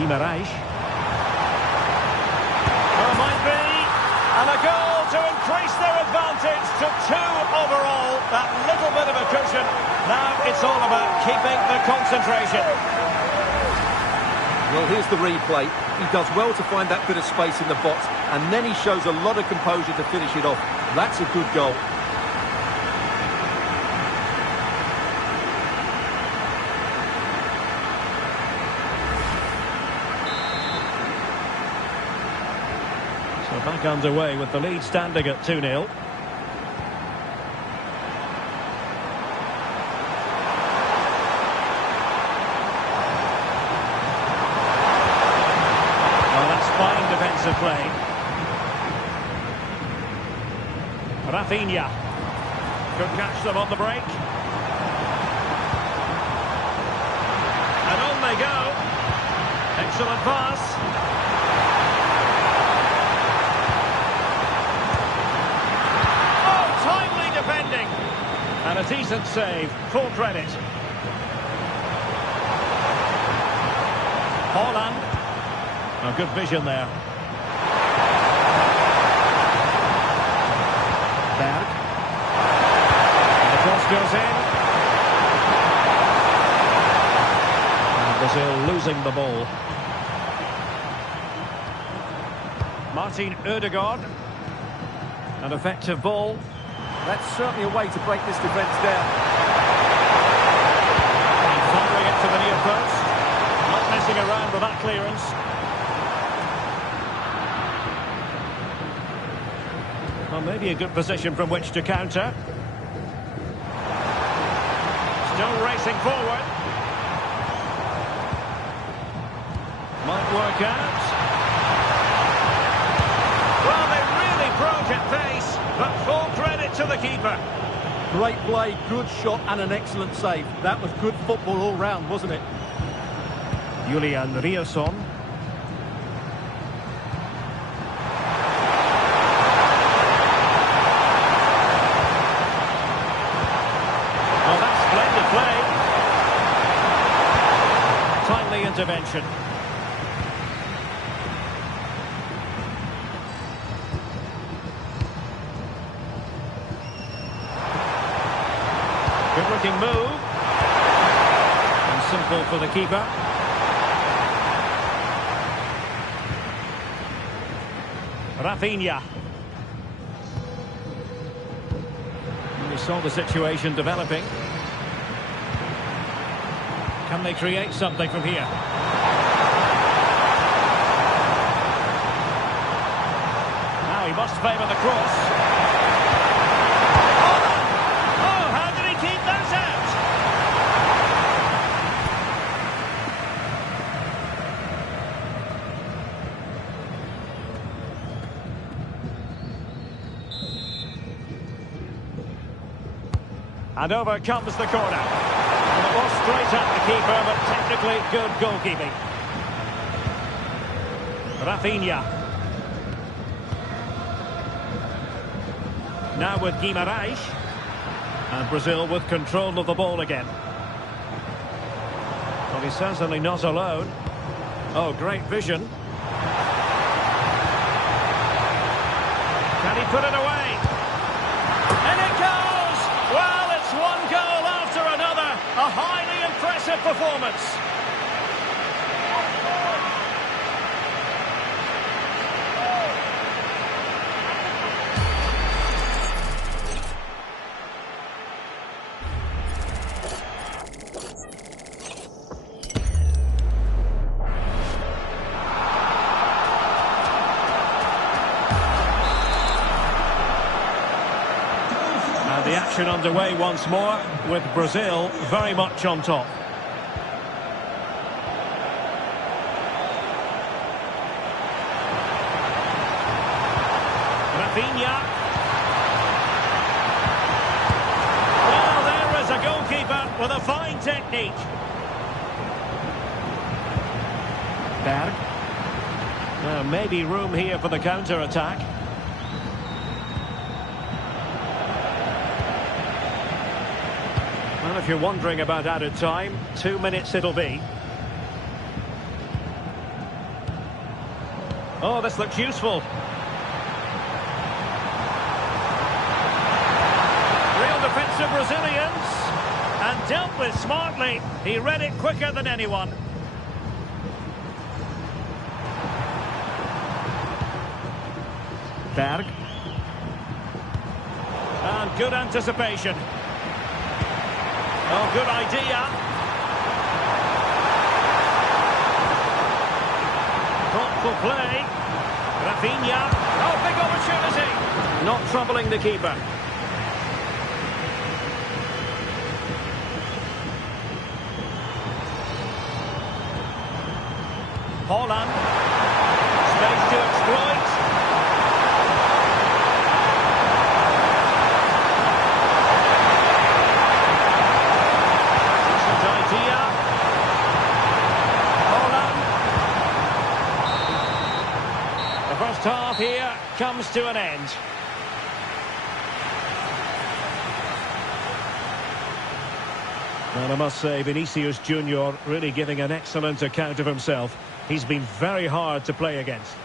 Guimaraes. Well, might be. And a goal to increase their advantage to 2 overall. That little bit of a cushion. Now it's all about keeping the concentration. Well, here's the replay. He does well to find that bit of space in the box, and then he shows a lot of composure to finish it off. That's a good goal. Back underway with the lead standing at 2-0. play. Rafinha. Could catch them on the break. And on they go. Excellent pass. Oh, timely defending. And a decent save. Full credit. Holland. Oh, good vision there. Berg. And the cross goes in. And Brazil losing the ball. Martin Ødegaard. An effective ball. That's certainly a way to break this defence down. Firing it to the near post. Not messing around with that clearance. Well, maybe a good position from which to counter. Still racing forward. Might work out. Well, they really broke at pace, but full credit to the keeper. Great play, good shot and an excellent save. That was good football all round, wasn't it? Julian Riasson. Well, that's splendid play. Timely intervention. Good looking move. And simple for the keeper. Rafinha. We saw the situation developing. Can they create something from here? Now he must favour the cross. Oh, how did he keep those out? And over comes the corner. And it was straight at the keeper, but technically good goalkeeping. Rafinha. Now with Guimarães. And Brazil with control of the ball again. Well, he's certainly not alone. Oh, great vision. Can he put it away? And it goes! Well, it's one goal after another. A highly impressive performance. The action underway once more, with Brazil very much on top. Rafinha. Well, there is a goalkeeper with a fine technique. Berg. Maybe room here for the counter-attack. Well, if you're wondering about added time, 2 minutes it'll be. Oh, this looks useful. Real defensive Brazilians. And dealt with smartly. He read it quicker than anyone. Berg. And good anticipation. Oh, good idea. Thoughtful play. Rafinha. Oh, big opportunity. Not troubling the keeper. Holland. Space to exploit. comes to an end. And I must say, Vinicius Junior really giving an excellent account of himself. He's been very hard to play against.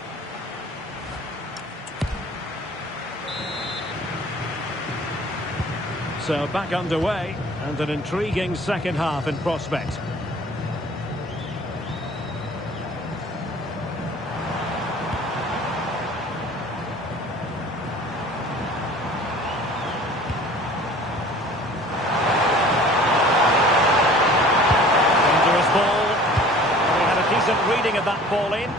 So back underway, and an intriguing second half in prospect. Dangerous ball. We had a decent reading of that ball in.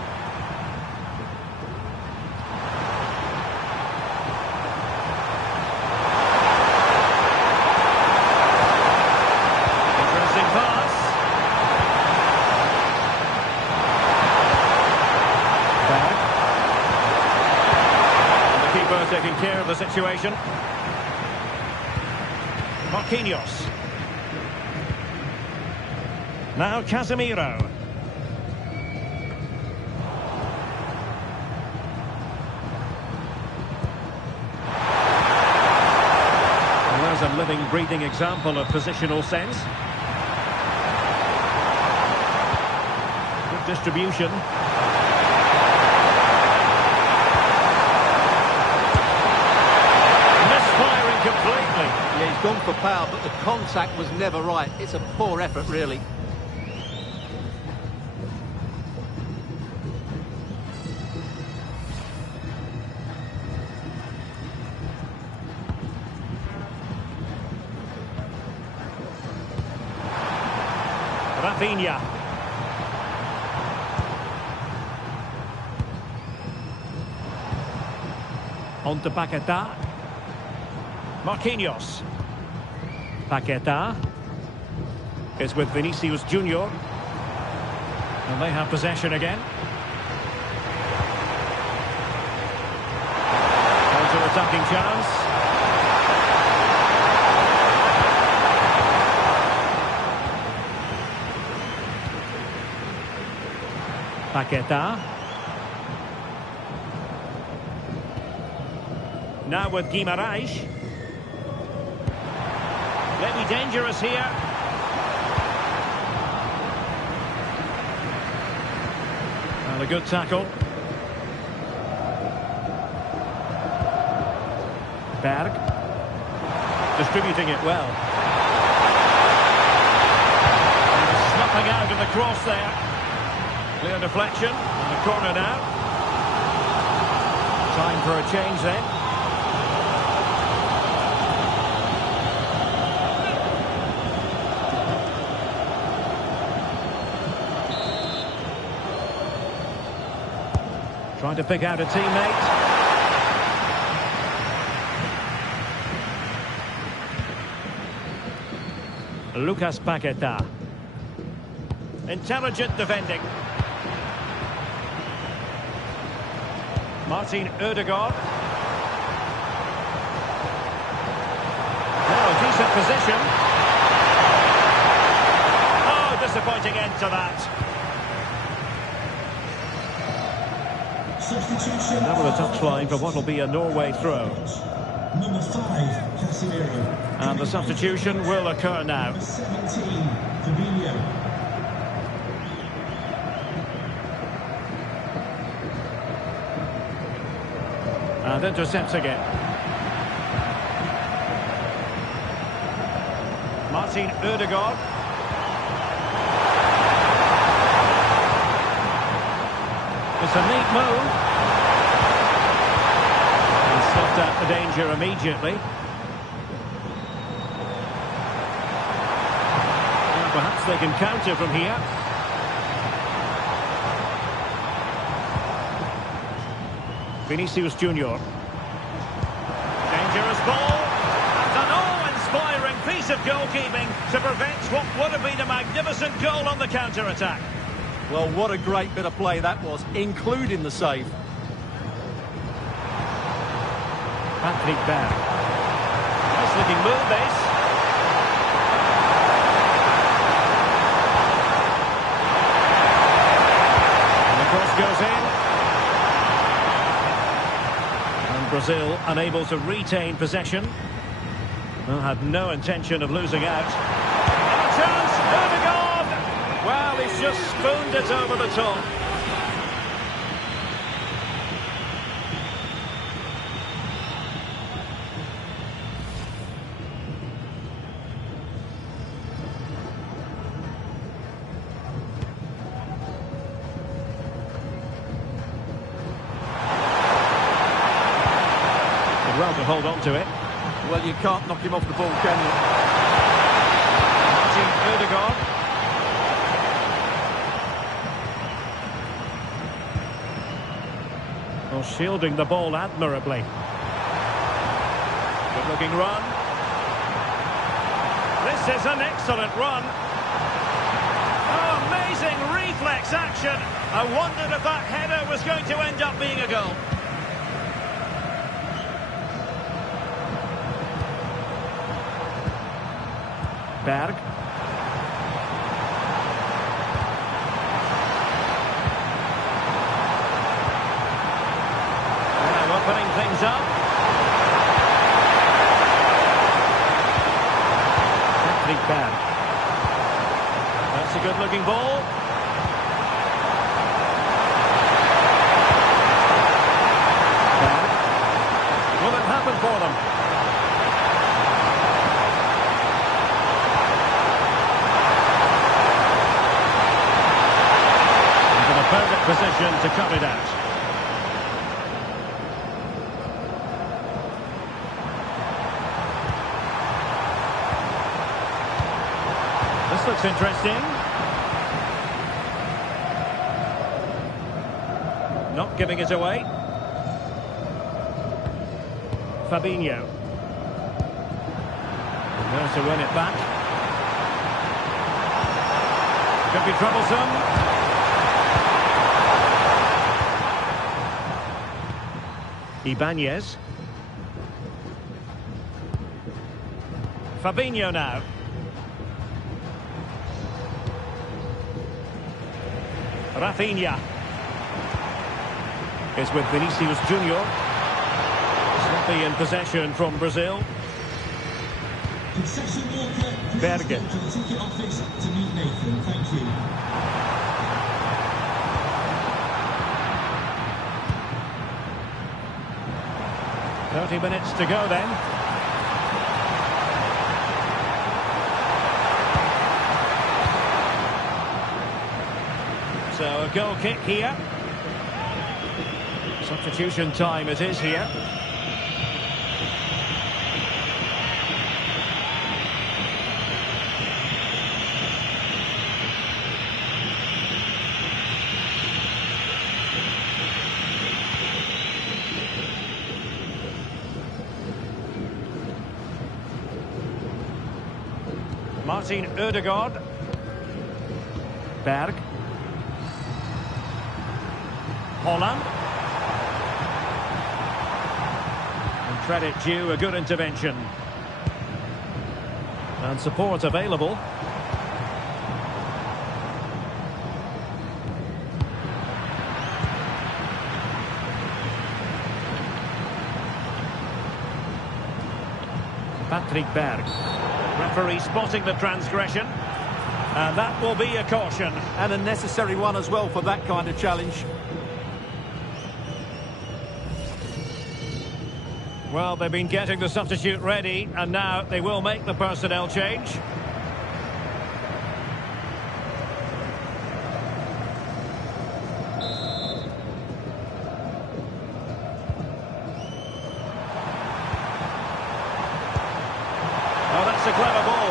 Taking care of the situation. Marquinhos. Now Casemiro. Well, there's a living, breathing example of positional sense. Good distribution. Completely. Yeah, he's gone for power, but the contact was never right. It's a poor effort, really. Rafinha. On to Paquetá. Marquinhos. Paquetá is with Vinicius Junior. And they have possession again. Counter-attacking chance. Paquetá. Now with Guimarães. Maybe dangerous here. And a good tackle. Berg. Distributing it well. And snuffing out of the cross there. Clear deflection. And a corner now. Time for a change then. Trying to pick out a teammate. Lucas Paquetá. Intelligent defending. Martin Ødegaard. Now a decent position. Oh, disappointing end to that. Another touchline for what will be a Norway throw. Number 5, Casemiro. And the substitution will occur now. Number 17, Fabinho. And intercepts again. Martin Ødegaard. It's a neat move. And stopped out the danger immediately. And perhaps they can counter from here. Vinicius Junior. Dangerous ball. And an awe-inspiring piece of goalkeeping to prevent what would have been a magnificent goal on the counter-attack. Well, what a great bit of play that was, including the save. Patrick Berg. Nice looking move, this. And the cross goes in. Brazil unable to retain possession. Well, had no intention of losing out. And a chance, Odegaard! Well, he's just spooned it over the top. Did well to hold on to it. Well, you can't knock him off the ball, can you? Martin Odegaard. Well, shielding the ball admirably. Good looking run. This is an excellent run. Oh, amazing reflex action. I wondered if that header was going to end up being a goal. Berg. And opening things up. Berg. That's a good looking ball. Berg. Will it happen for them? Perfect position to cut it out. This looks interesting. Not giving it away. Fabinho. There to win it back. Could be troublesome. Ibanez. Fabinho now. Rafinha is with Vinicius Junior. Sloppy in possession from Brazil. Concession Walker, please Berge. go to the ticket office to meet Nathan. Thank you. 30 minutes to go then. So a goal kick here. Substitution time it is here. Martin Odegaard. Berg. Holland. And credit due, a good intervention. And support available. Patrick Berg. Referee spotting the transgression. And that will be a caution. And a necessary one as well for that kind of challenge. Well, they've been getting the substitute ready, and now they will make the personnel change. Oh, that's a clever ball.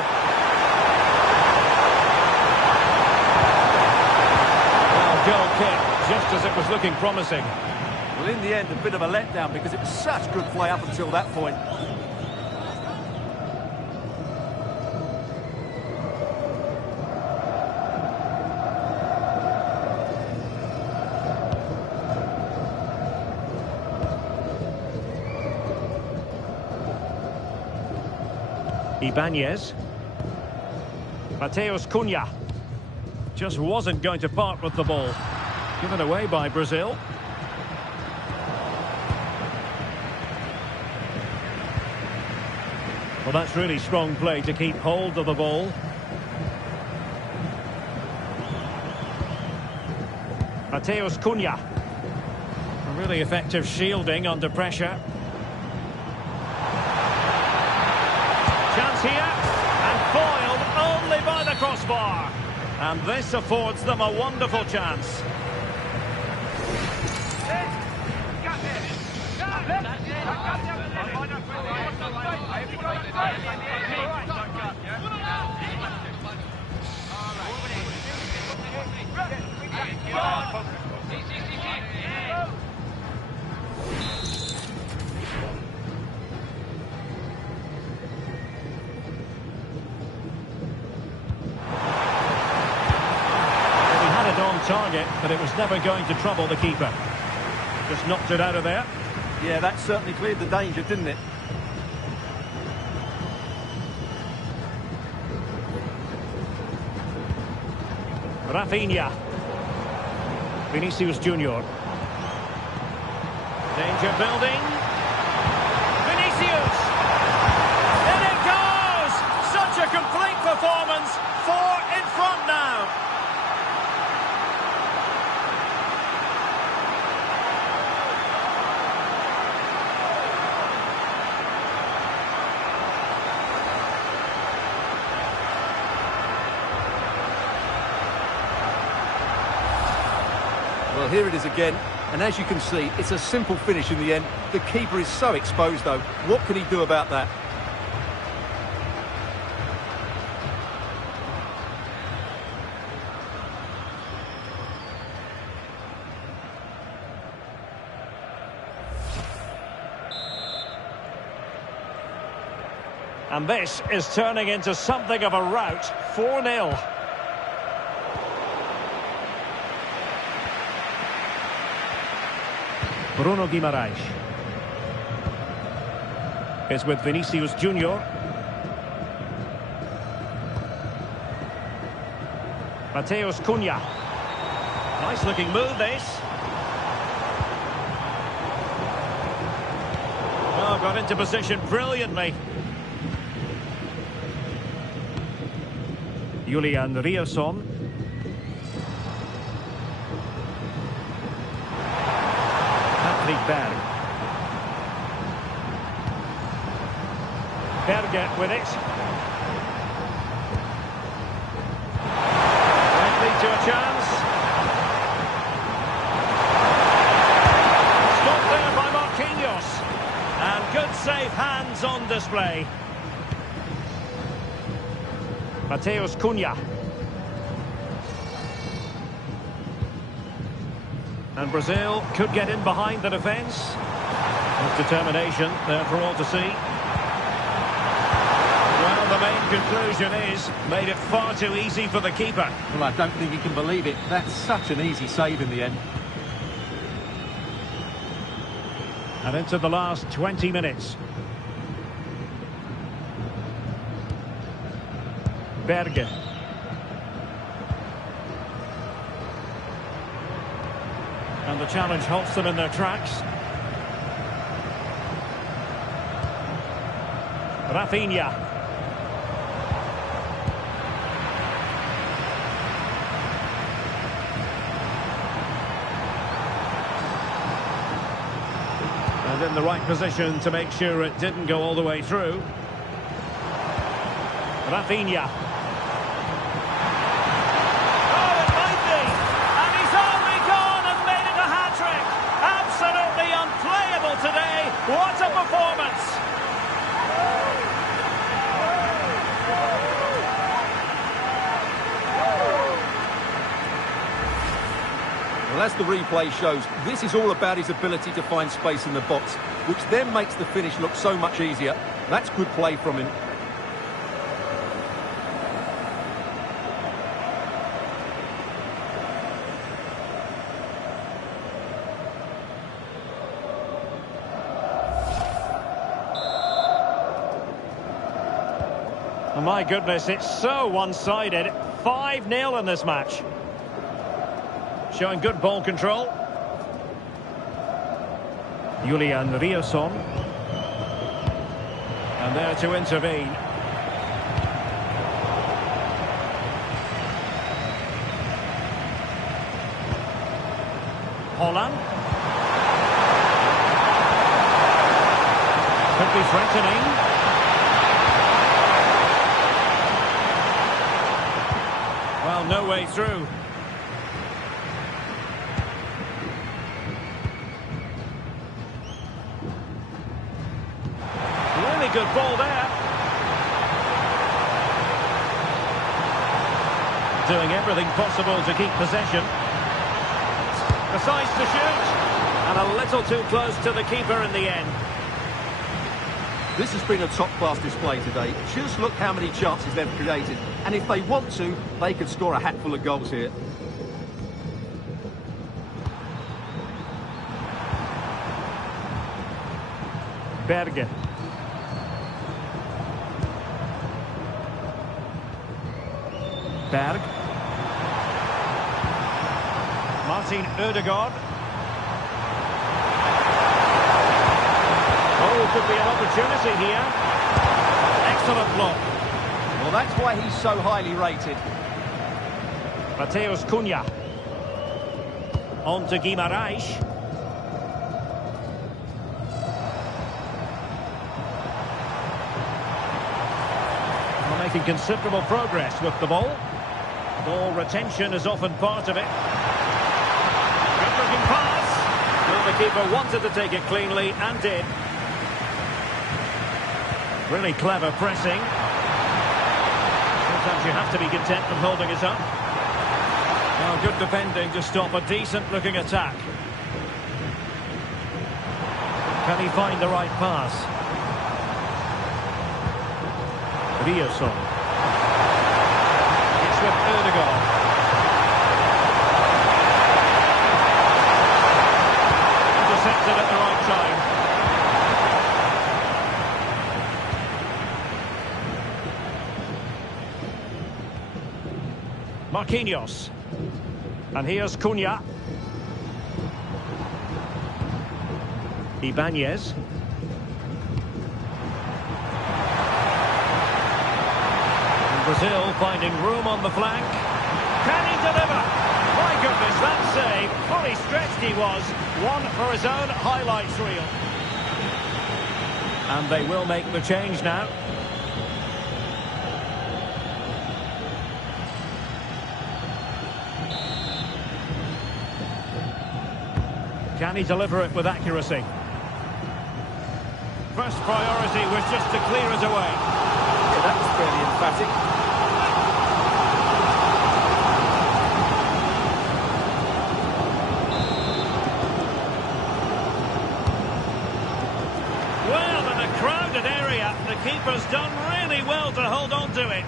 Well, goal kick, just as it was looking promising. Well, in the end, a bit of a letdown because it was such good play up until that point. Ibanez. Mateus Cunha. Just wasn't going to part with the ball. Given away by Brazil. Well, that's really strong play to keep hold of the ball. Mateus Cunha. A really effective shielding under pressure. Chance here, and foiled only by the crossbar. And this affords them a wonderful chance. Target, but it was never going to trouble the keeper. Just knocked it out of there. Yeah, that certainly cleared the danger, didn't it? Rafinha. Vinicius Junior. Danger building. Vinicius! In it goes! Such a complete performance. 4 in front now. Well, here it is again, and as you can see, it's a simple finish in the end. The keeper is so exposed, though. What can he do about that? And this is turning into something of a rout. 4-0. Bruno Guimaraes. It's with Vinicius Junior. Mateus Cunha. Nice looking move, this. Oh, got into position brilliantly. Julian Riasson. Berg. Berger with it. Likely to a chance. Stopped there by Marquinhos. And good safe hands on display. Mateus Cunha. And Brazil could get in behind the defence. With determination there for all to see. Well, the main conclusion is made it far too easy for the keeper. Well, I don't think he can believe it. That's such an easy save in the end. And into the last 20 minutes. Berger. And the challenge halts them in their tracks. Rafinha. And in the right position to make sure it didn't go all the way through. Rafinha. Today, what a performance! Well, as the replay shows, this is all about his ability to find space in the box, which then makes the finish look so much easier. That's good play from him. My goodness, it's so one-sided. 5-0 in this match. Showing good ball control. Julian Riasson. And there to intervene. Holland. Could be threatening. Well, no way through. Really good ball there. Doing everything possible to keep possession. Decides to shoot. And a little too close to the keeper in the end. This has been a top-class display today. Just look how many chances they've created. And if they want to, they could score a hatful of goals here. Berge. Berg. Martin Ødegaard. Oh, could be an opportunity here. Excellent block. Well, that's why he's so highly rated. Mateus Cunha. On to Guimarães. Well, making considerable progress with the ball. Ball retention is often part of it. Good looking pass. Well, the keeper wanted to take it cleanly and did. Really clever pressing. Sometimes you have to be content with holding it up. Well, good defending to stop a decent-looking attack. Can he find the right pass? Riosson. It's with Ødegaard. Intercepted at the right time. Marquinhos. And here's Cunha. Ibanez. And Brazil finding room on the flank. Can he deliver? My goodness, that save. Fully stretched he was. One for his own highlights reel. And they will make the change now. Can he deliver it with accuracy? First priority was just to clear it away. Yeah, that was fairly emphatic. Well, in a crowded area, the keeper's done really well to hold on to it.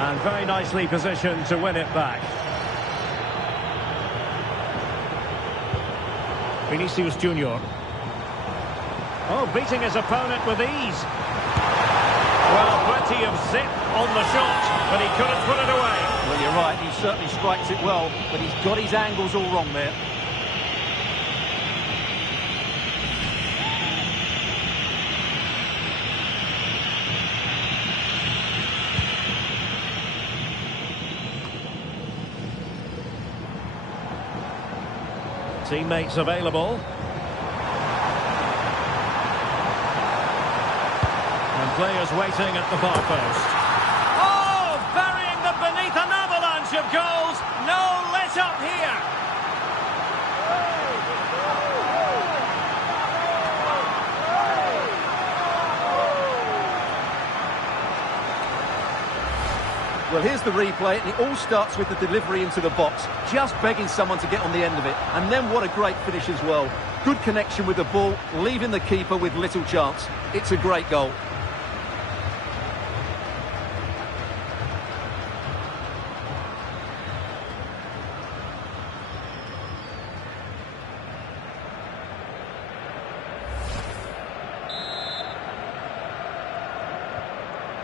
And very nicely positioned to win it back. Vinicius Junior. Oh, beating his opponent with ease. Well, plenty of zip on the shot, but he couldn't put it away. Well, you're right, he certainly strikes it well, but he's got his angles all wrong there. Teammates available. And players waiting at the far post. Oh, burying them beneath an avalanche of goals. No let up here. Well, here's the replay, and it all starts with the delivery into the box, just begging someone to get on the end of it. And then what a great finish as well. Good connection with the ball, leaving the keeper with little chance. It's a great goal.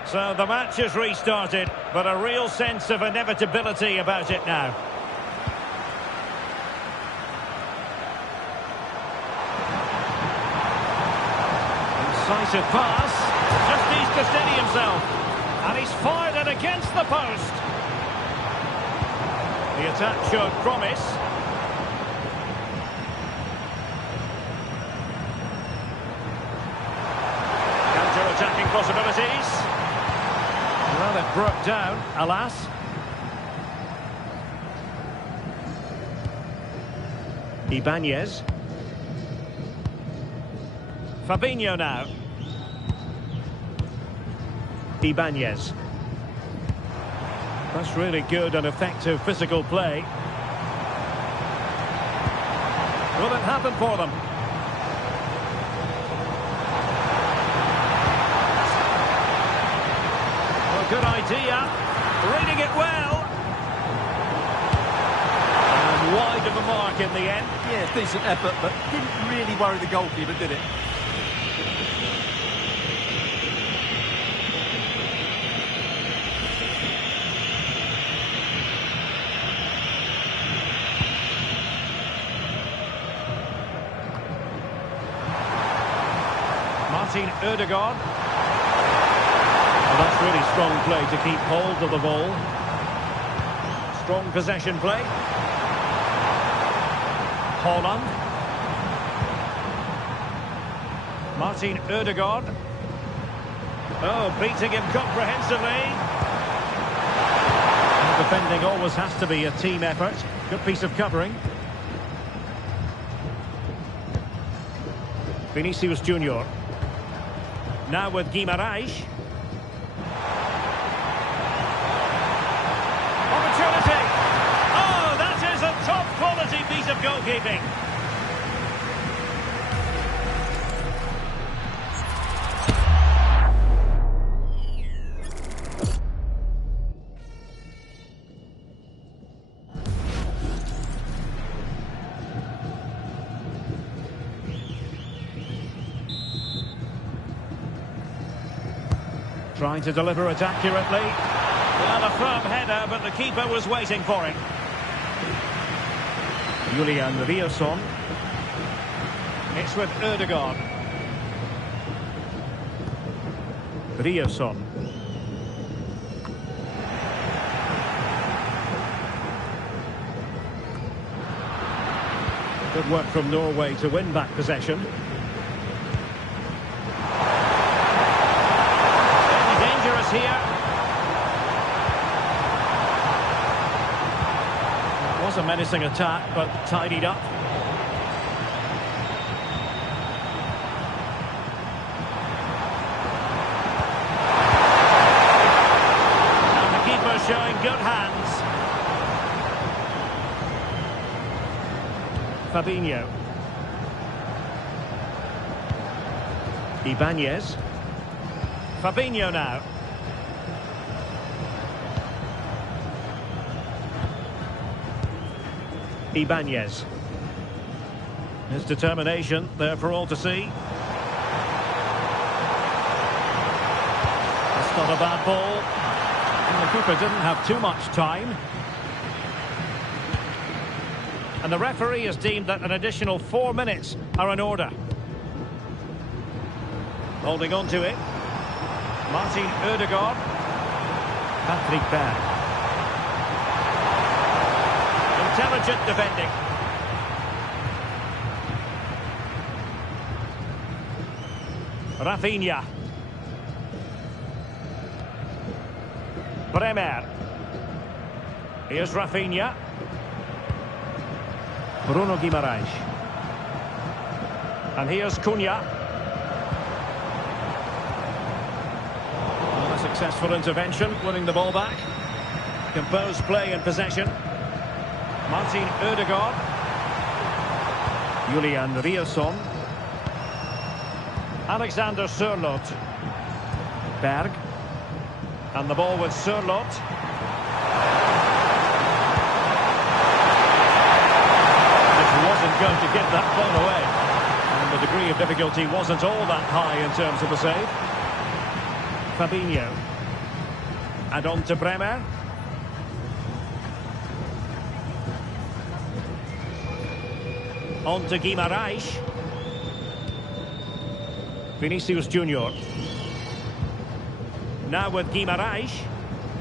So the match has restarted, but a real sense of inevitability about it now. Decisive pass. Just needs to steady himself. And he's fired it against the post. The attack showed promise. Counter-attacking possibilities. Well, it broke down, alas. Ibanez. Fabinho now. Ibanez. That's really good and effective physical play. Will it happen for them? Well, good idea. Reading it well. And wide of a mark in the end. Yeah, decent effort, but didn't really worry the goalkeeper, did it? Martin Ødegaard. Well, that's really strong play to keep hold of the ball. Strong possession play. Haaland. Martin Ødegaard. Oh, beating him comprehensively. And defending always has to be a team effort. Good piece of covering. Vinicius Junior. Now with Guimarães. Opportunity! Oh, that is a top-quality piece of goalkeeping. Trying to deliver it accurately. Well, a firm header, but the keeper was waiting for it. Julian Riasson. It's with Ødegaard. Riasson. Good work from Norway to win back possession. Here. It was a menacing attack, but tidied up. And the keeper showing good hands. Fabinho. Ibanez. Fabinho now. Ibanez. His determination there for all to see. That's not a bad ball. And the keeper didn't have too much time. And the referee has deemed that an additional 4 minutes are in order. Holding on to it. Martin Ødegaard. Patrick Berg. Intelligent defending. Rafinha. Bremer. Here's Rafinha. Bruno Guimarães. And here's Cunha. A successful intervention, winning the ball back. Composed play and possession. Martin Ødegaard. Julian Riasson. Alexander Sørloth. Berg. And the ball with Sørloth. This wasn't going to get that ball away. And the degree of difficulty wasn't all that high in terms of the save. Fabinho. And on to Bremer. On to Guimarães. Vinicius Junior. Now with Guimaraes.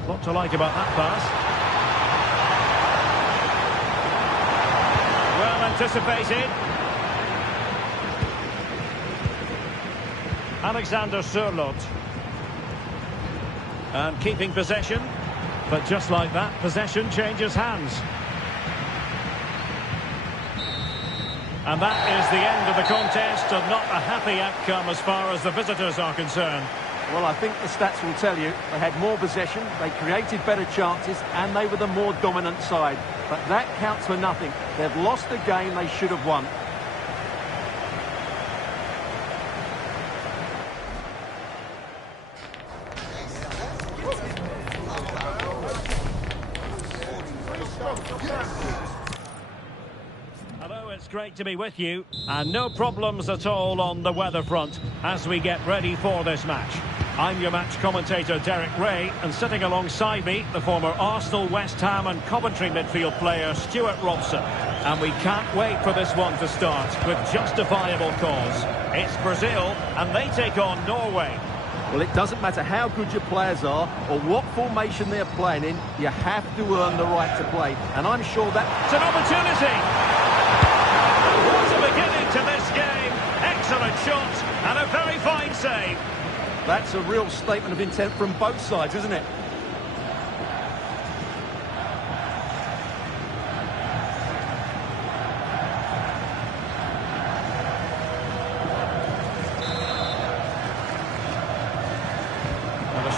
Lot to like about that pass. Well anticipated. Alexander Sørloth. And keeping possession. But just like that, possession changes hands. And that is the end of the contest, and not a happy outcome as far as the visitors are concerned. Well, I think the stats will tell you they had more possession, they created better chances, and they were the more dominant side. But that counts for nothing. They've lost the game they should have won. Hello, it's great to be with you, and no problems at all on the weather front as we get ready for this match. I'm your match commentator Derek Ray, and sitting alongside me, the former Arsenal, West Ham and Coventry midfield player Stuart Robson. And we can't wait for this one to start with justifiable cause. It's Brazil, and they take on Norway. Well, it doesn't matter how good your players are or what formation they're playing in, you have to earn the right to play. And I'm sure It's an opportunity! What a beginning to this game. Excellent shot and a very fine save. that's a real statement of intent from both sides, isn't it?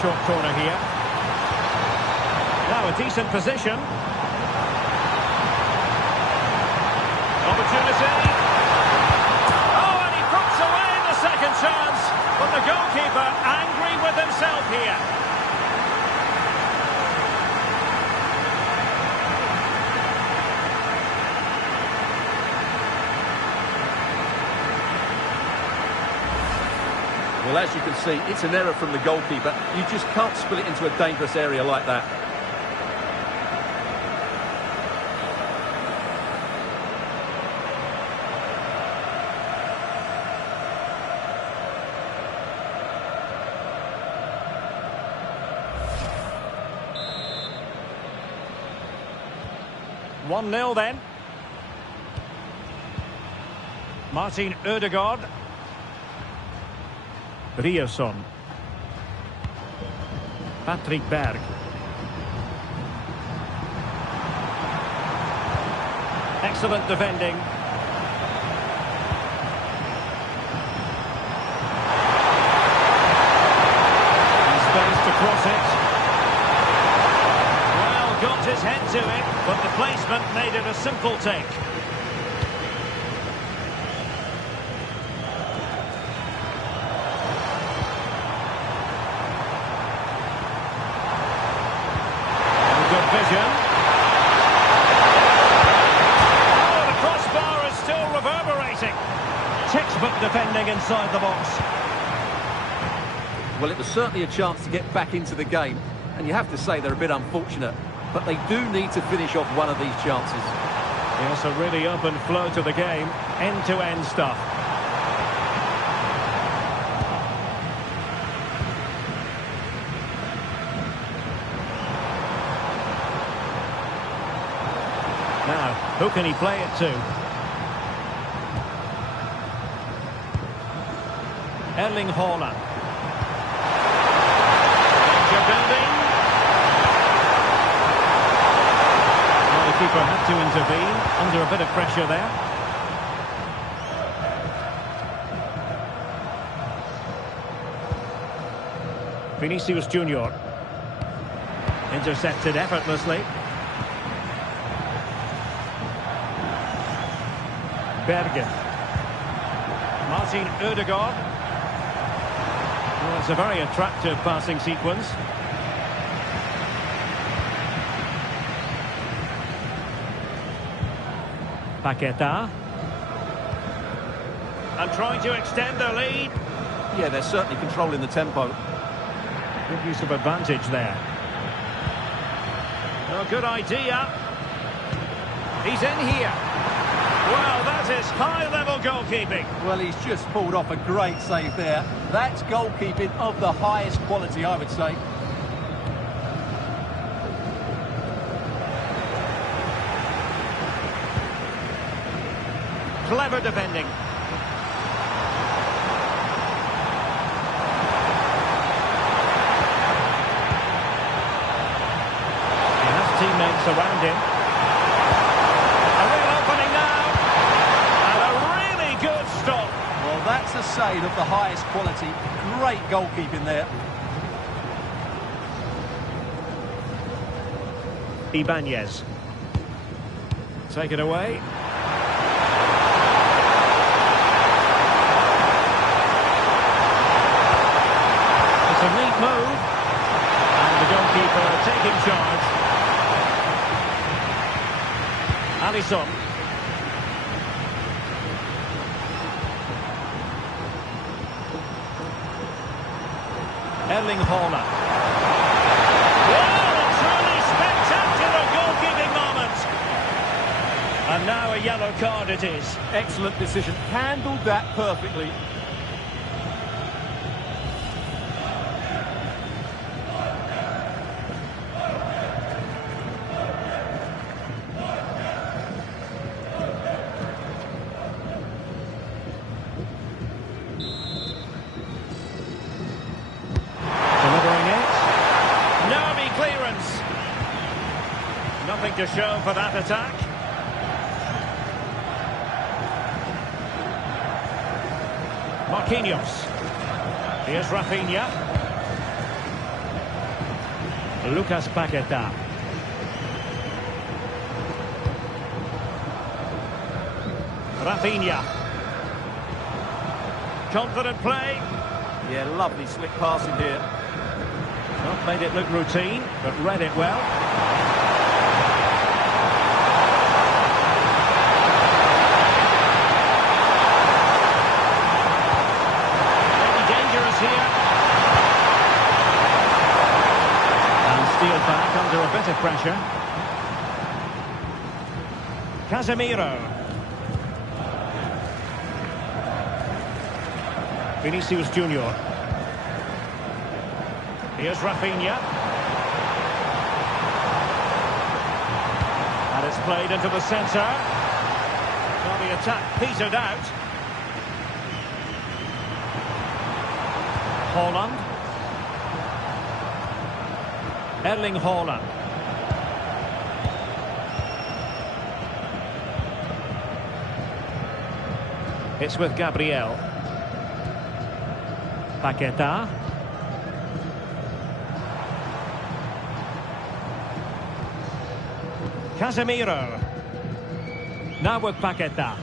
Short corner here. Now a decent position. Opportunity. Oh, and he puts away the second chance. But the goalkeeper angry with himself here. Well, as you can see, it's an error from the goalkeeper. You just can't spill it into a dangerous area like that. One 1-0 then. Martin Ødegaard. Ryerson. Patrick Berg. Excellent defending. And space to cross it. Well, got his head to it, but the placement made it a simple take. Vision. Oh, the crossbar is still reverberating. Textbook defending inside the box. Well, it was certainly a chance to get back into the game, and you have to say they're a bit unfortunate, but they do need to finish off one of these chances. Yes, a really open flow to the game, end-to-end stuff. Now, who can he play it to? Erling Haaland. Danger building. Well, the keeper had to intervene, under a bit of pressure there. Vinicius Junior. Intercepted effortlessly. Bergen. Martin Ødegaard. Well, it's a very attractive passing sequence. Paqueta. And trying to extend their lead. Yeah, they're certainly controlling the tempo. Good use of advantage there. Oh, good idea. He's in here. Well, that's That is high-level goalkeeping. Well, he's just pulled off a great save there. That's goalkeeping of the highest quality, I would say. Clever defending. He has teammates around him. A real opening now. And a really good stop. Well, that's a save of the highest quality. Great goalkeeping there. Ibanez. Take it away. It's a neat move. And the goalkeeper taking charge. Alisson. Erling Haaland. Wow, a truly spectacular goalkeeping moment. And now a yellow card it is. Excellent decision. Handled that perfectly. Nothing to show for that attack. Marquinhos. Here's Rafinha. Lucas Paqueta. Rafinha. Confident play. Yeah, lovely slick passing here. Not made it look routine, but read it well. Back under a bit of pressure. Casemiro. Vinicius Junior. Here's Rafinha. And it's played into the centre. Well, the attack petered out. Haaland. Erling Haaland. It's with Gabriel. Paqueta. Casemiro. Now with Paqueta.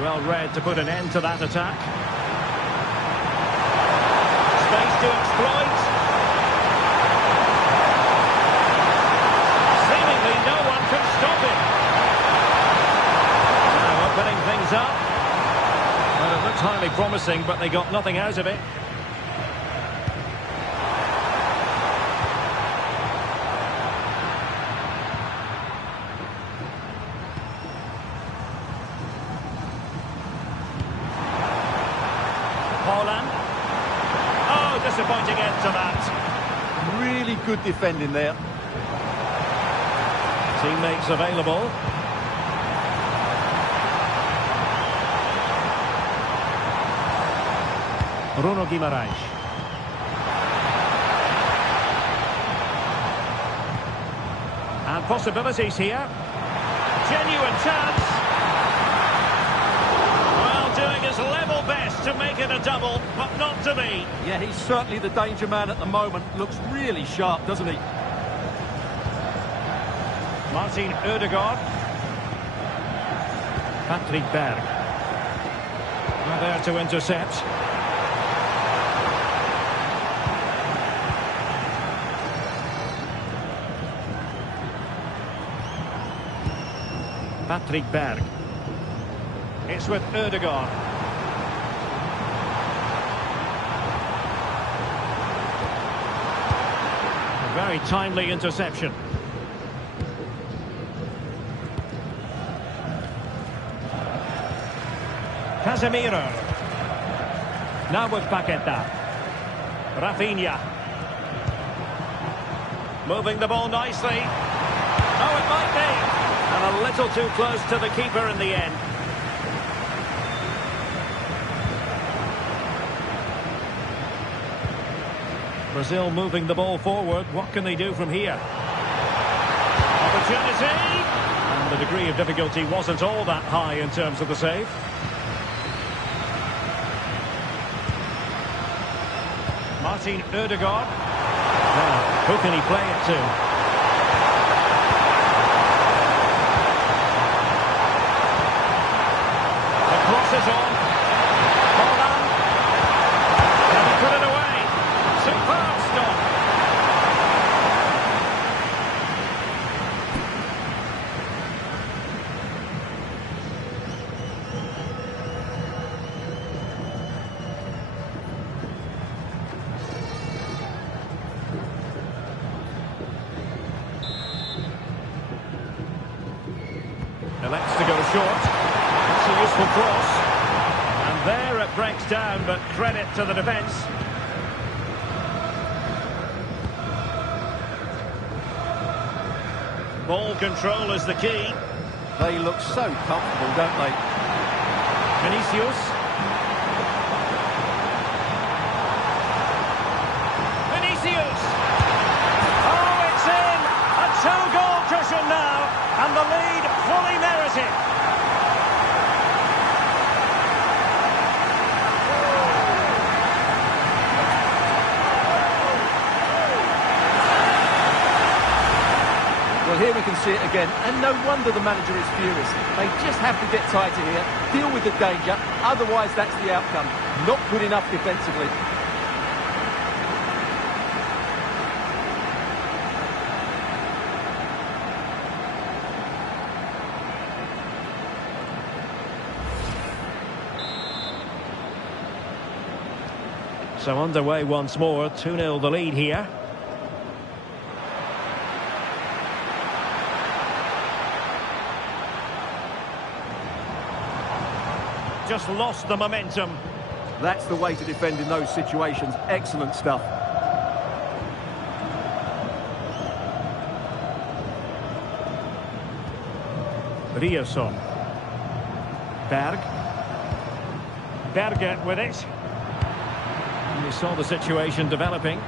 Well read to put an end to that attack. Space to exploit. Seemingly no one can stop him. Now opening things up. Well, it looked highly promising, but they got nothing out of it. Haaland. Oh, disappointing end to that. Really good defending there. Teammates available. Bruno Guimaraes. And possibilities here. Genuine chance. Well, doing his level best to make it a double, but not to be. Yeah, he's certainly the danger man at the moment. Looks really sharp, doesn't he? Martin Ødegaard. Patrick Berg. Well, there to intercept. Patrick Berg. It's with Ødegaard. A very timely interception. Casemiro. Now with Paqueta. Rafinha. Moving the ball nicely. Oh, it might be. And a little too close to the keeper in the end. Brazil moving the ball forward. What can they do from here? Opportunity. And the degree of difficulty wasn't all that high in terms of the save. Martin Ødegaard. Now, who can he play it to? The cross is on. Holland. Can he put it away? Superb stop. Elects to go short. That's a useful cross. And there it breaks down, but credit to the defence. Ball control is the key. They look so comfortable, don't they? Vinicius. Vinicius! Oh, it's in! A two-goal cushion now, and the lead fully merited. Well, here we can see it again, and no wonder the manager is furious. They just have to get tighter here, deal with the danger, otherwise that's the outcome. Not good enough defensively. So underway once more, 2-0 the lead here. Just lost the momentum. That's the way to defend in those situations. Excellent stuff. Riasson. Berg. Berger with it. And we saw the situation developing.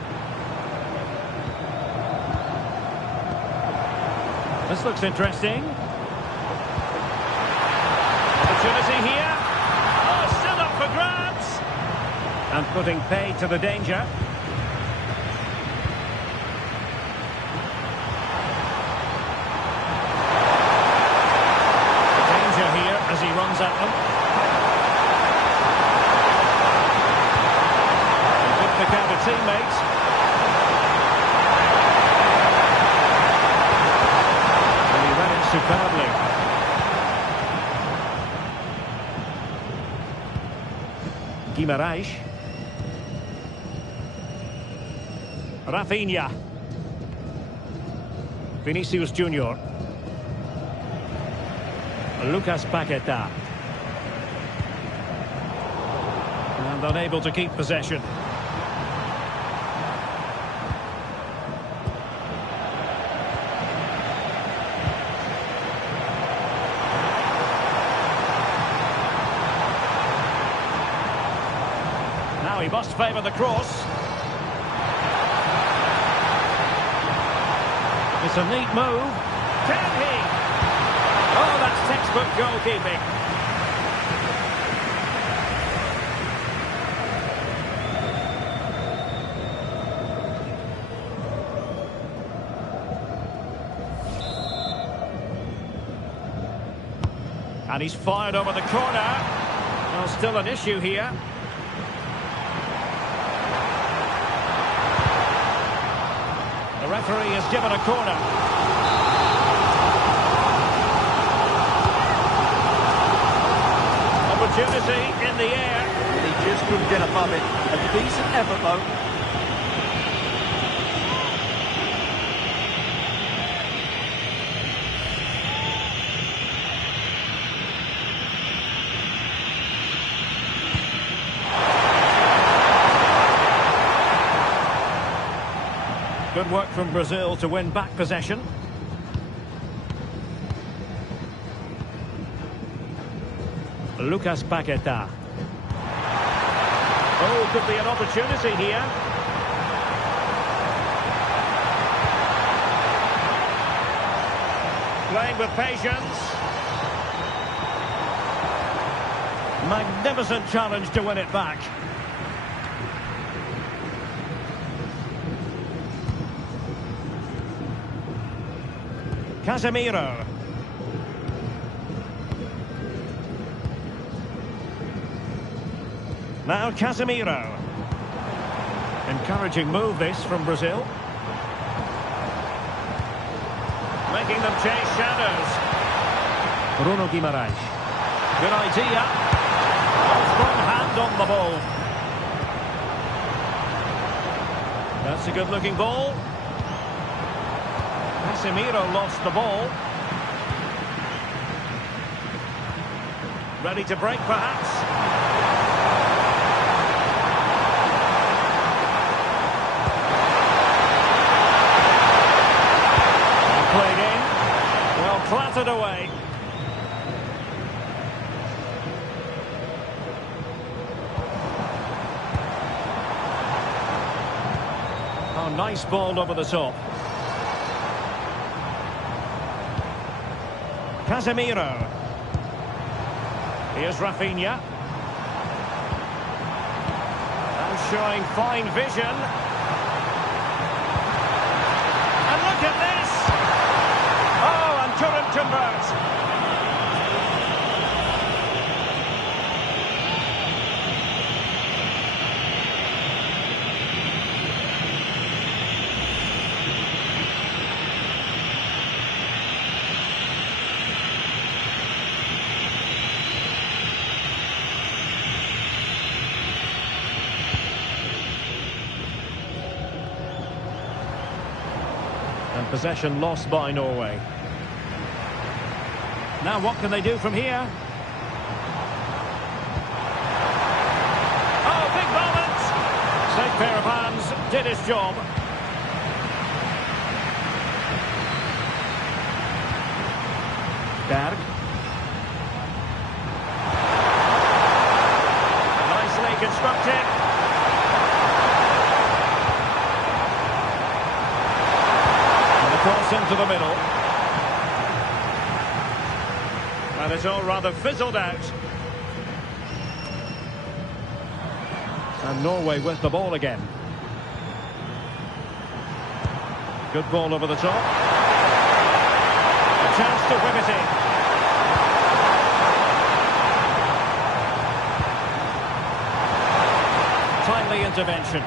This looks interesting. Opportunity here. Oh, still up for grabs. And putting pay to the danger. The danger here as he runs at them. And good pick out of teammates. And he ran it superbly. Guimaraes. Rafinha. Vinicius Junior. Lucas Paqueta. And unable to keep possession. He must favour the cross. It's a neat move. Can he? Oh, that's textbook goalkeeping. And he's fired over the corner. Well, still an issue here. The referee has given a corner. Opportunity in the air. He just couldn't get above it. A decent effort, though. Good work from Brazil to win back possession. Lucas Paqueta. Oh, could be an opportunity here. Playing with patience. Magnificent challenge to win it back. Casemiro. Now Casemiro. Encouraging move this from Brazil. Making them chase shadows. Bruno Guimaraes. Good idea. Strong hand on the ball. That's a good-looking ball. Casemiro lost the ball. Ready to break, perhaps. Played in. Well, clattered away. Oh, nice ball over the top. Casemiro. Here's Rafinha. And showing fine vision. And look at this! Oh, and couldn't convert. And possession lost by Norway. Now what can they do from here? Oh, big moment! Safe pair of hands, did his job. Berg. Nicely constructed. Cross into the middle. And it's all rather fizzled out. And Norway with the ball again. Good ball over the top. A chance to whip it in. Timely intervention.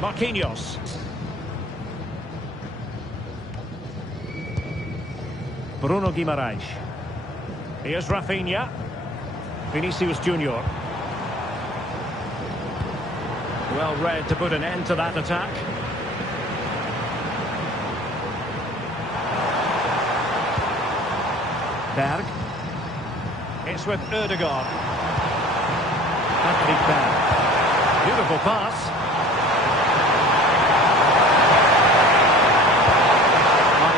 Marquinhos. Bruno Guimaraes. Here's Rafinha. Vinicius Junior. Well read to put an end to that attack. Berg. It's with Ødegaard. Patrick Berg. Beautiful pass.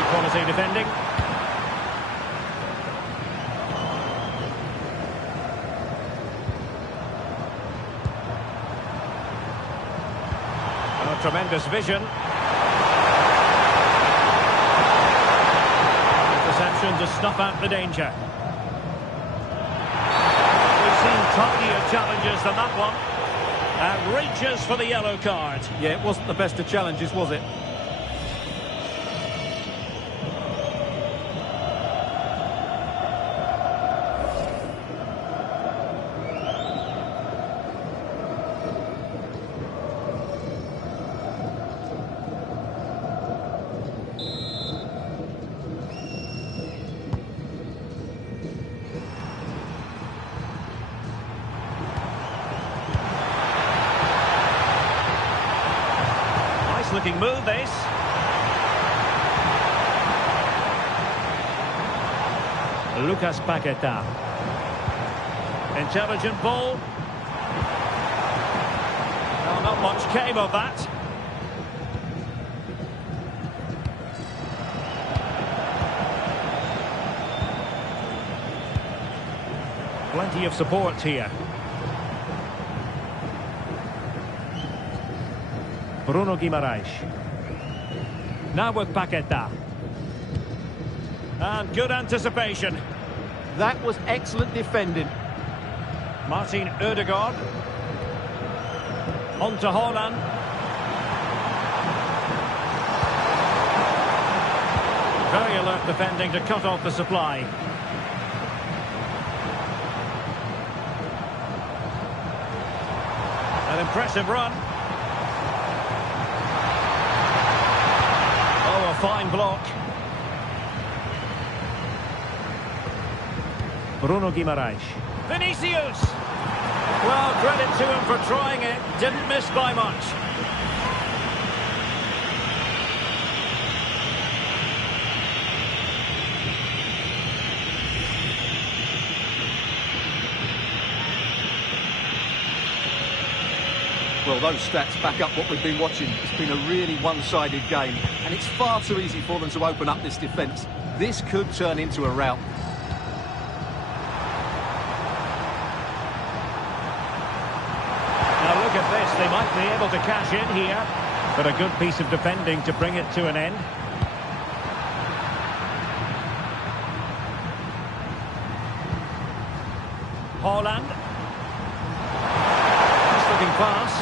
Quality defending. Oh, tremendous vision. Interception to snuff out the danger. We've seen tinier challenges than that one. And reaches for the yellow card. Yeah, it wasn't the best of challenges, was it? Looking move this. Lucas Paqueta. Intelligent ball. Well, Not much came of that. Plenty of support here. Bruno Guimaraes. Now with Paqueta. And good anticipation. That was excellent defending. Martin Ødegaard. On to Haaland. Very alert defending to cut off the supply. An impressive run. Oh, a fine block. Bruno Guimaraes. Vinicius! Well, credit to him for trying it. Didn't miss by much. Well, those stats back up what we've been watching. It's been a really one-sided game, and it's far too easy for them to open up this defence. This could turn into a rout. Now look at this, they might be able to cash in here, but a good piece of defending to bring it to an end. Haaland. Nice looking pass.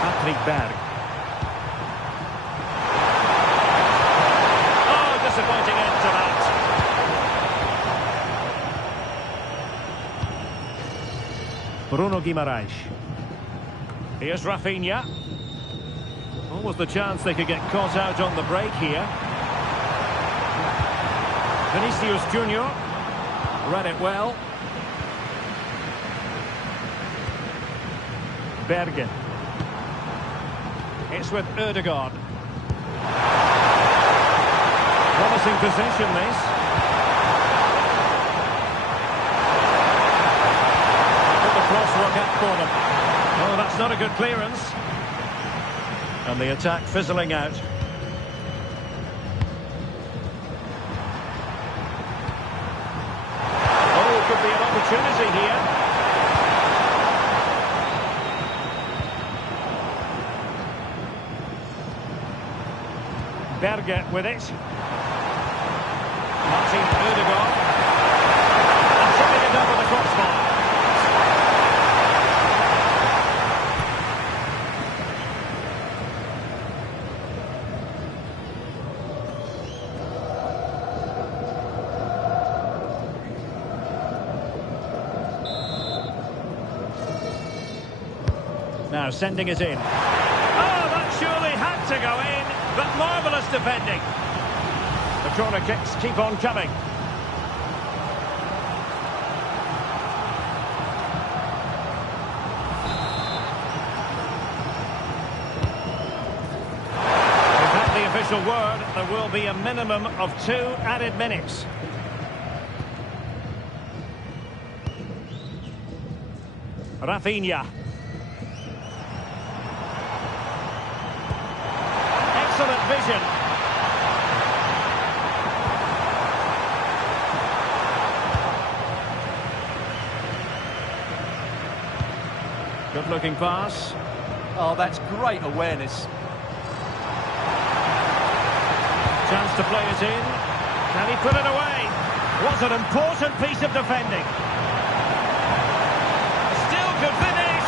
Patrick Berg. Oh, disappointing end to that. Bruno Guimaraes. Here's Rafinha. Almost the chance they could get caught out on the break here. Vinicius Junior. Read it well. Bergen. It's with Ødegaard. Promising position, this. Cross work out for them. Oh, that's not a good clearance. And the attack fizzling out. Oh, could be an opportunity here. Berger with it. Martin Ødegaard. And tripping it over the crossbar. Now sending it in. Oh, that surely had to go in, but marvellous defending. The corner kicks keep on coming. We've had the official word, there will be a minimum of 2 added minutes. Rafinha. Excellent vision. Good looking pass. Oh, that's great awareness. Chance to play it in. Can he put it away? Was an important piece of defending. Still could finish.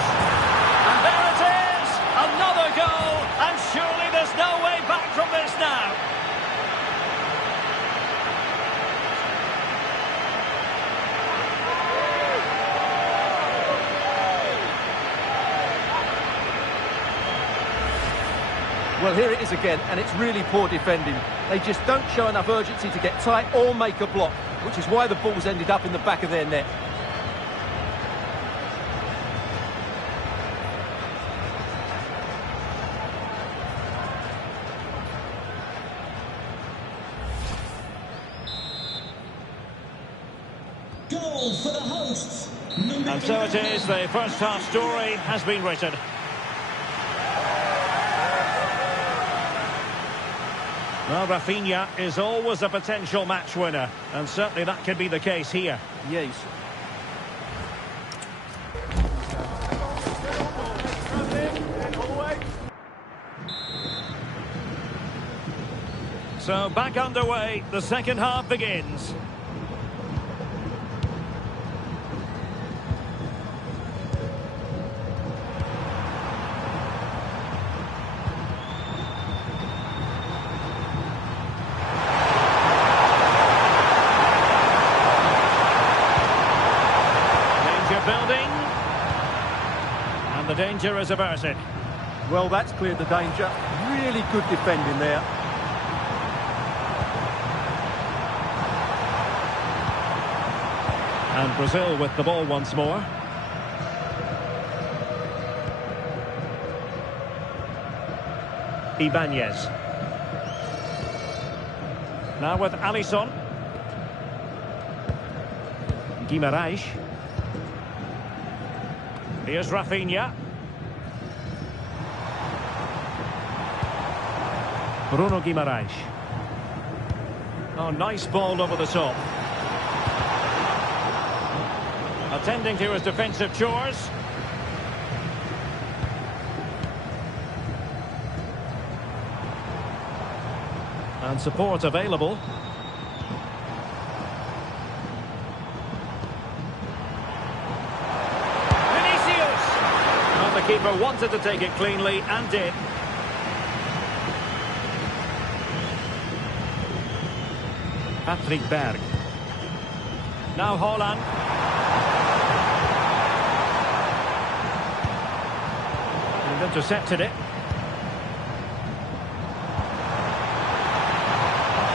And there it is. Another goal. And surely there's no way back from this now. Well, here it is again, and it's really poor defending. They just don't show enough urgency to get tight or make a block, which is why the ball's ended up in the back of their net. Goal for the hosts. And so it is, the first half story has been written. Well, Rafinha is always a potential match winner, and certainly that could be the case here. Yes. So back underway, the second half begins. Building, and the danger is averted. Well, that's cleared the danger. Really good defending there. And Brazil with the ball once more. Ibanez. Now with Alisson. Guimarães. Here's Rafinha. Bruno Guimarães. Oh, nice ball over the top. Attending to his defensive chores. And support available. The keeper wanted to take it cleanly and did. Patrick Berg. Now Haaland. And intercepted it.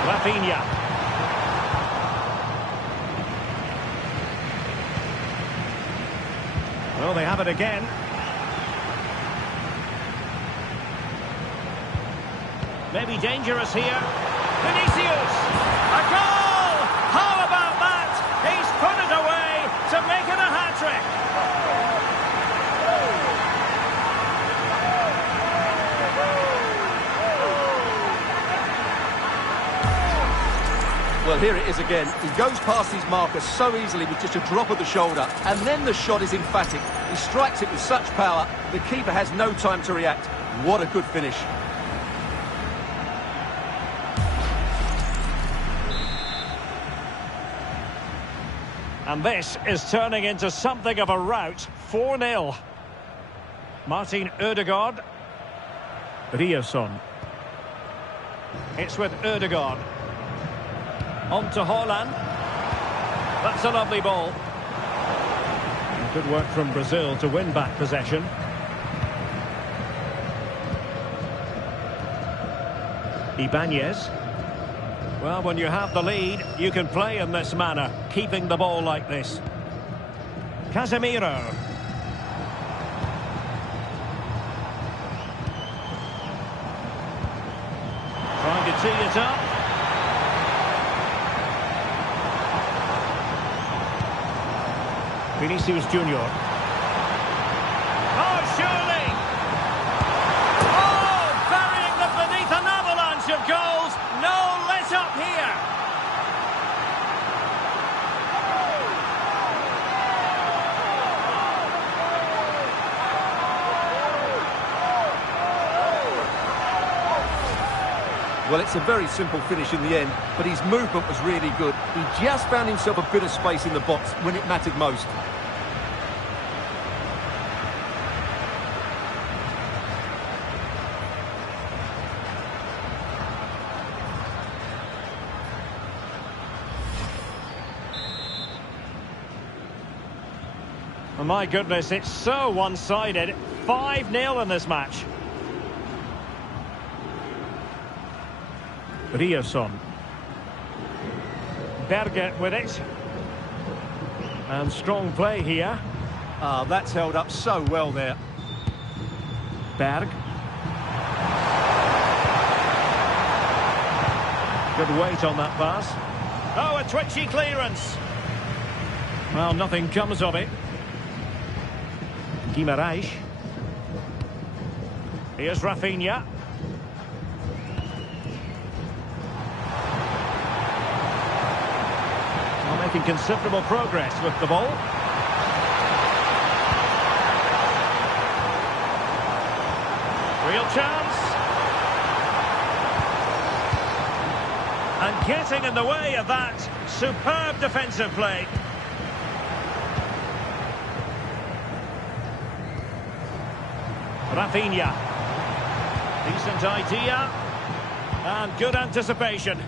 Rafinha. Well, they have it again. Maybe dangerous here. Vinicius! A goal! How about that? He's put it away to make it a hat-trick. Well, here it is again. He goes past his marker so easily with just a drop of the shoulder. And then the shot is emphatic. He strikes it with such power. The keeper has no time to react. What a good finish. And this is turning into something of a rout. 4-0. Martin Ødegaard. Ryerson. It's with Ødegaard. On to Haaland. That's a lovely ball. Good work from Brazil to win back possession. Ibanez. Well, when you have the lead, you can play in this manner, keeping the ball like this. Casemiro. Trying to tee it up. Vinicius Junior. Oh, surely! Oh, burying them beneath an avalanche of goals. No let up here. Well, it's a very simple finish in the end, but his movement was really good. He just found himself a bit of space in the box when it mattered most. Oh, my goodness, it's so one-sided. 5-0 in this match. Ryerson. Berger with it. And strong play here. Ah, that's held up so well there. Berg. Good weight on that pass. Oh, a twitchy clearance. Well, nothing comes of it. Guimaraes. Here's Rafinha. Well, making considerable progress with the ball. Real chance. And getting in the way of that. Superb defensive play. Rafinha. Decent idea. And good anticipation.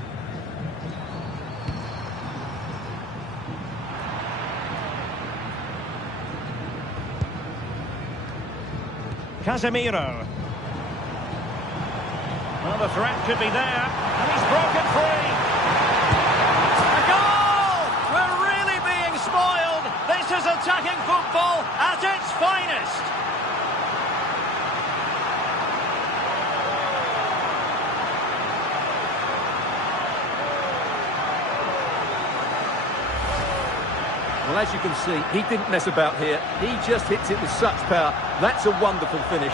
Casemiro. Well, the threat could be there. And he's broken free. A goal! We're really being spoiled. This is attacking football at its finest. Well, as you can see, he didn't mess about here. He just hits it with such power. That's a wonderful finish.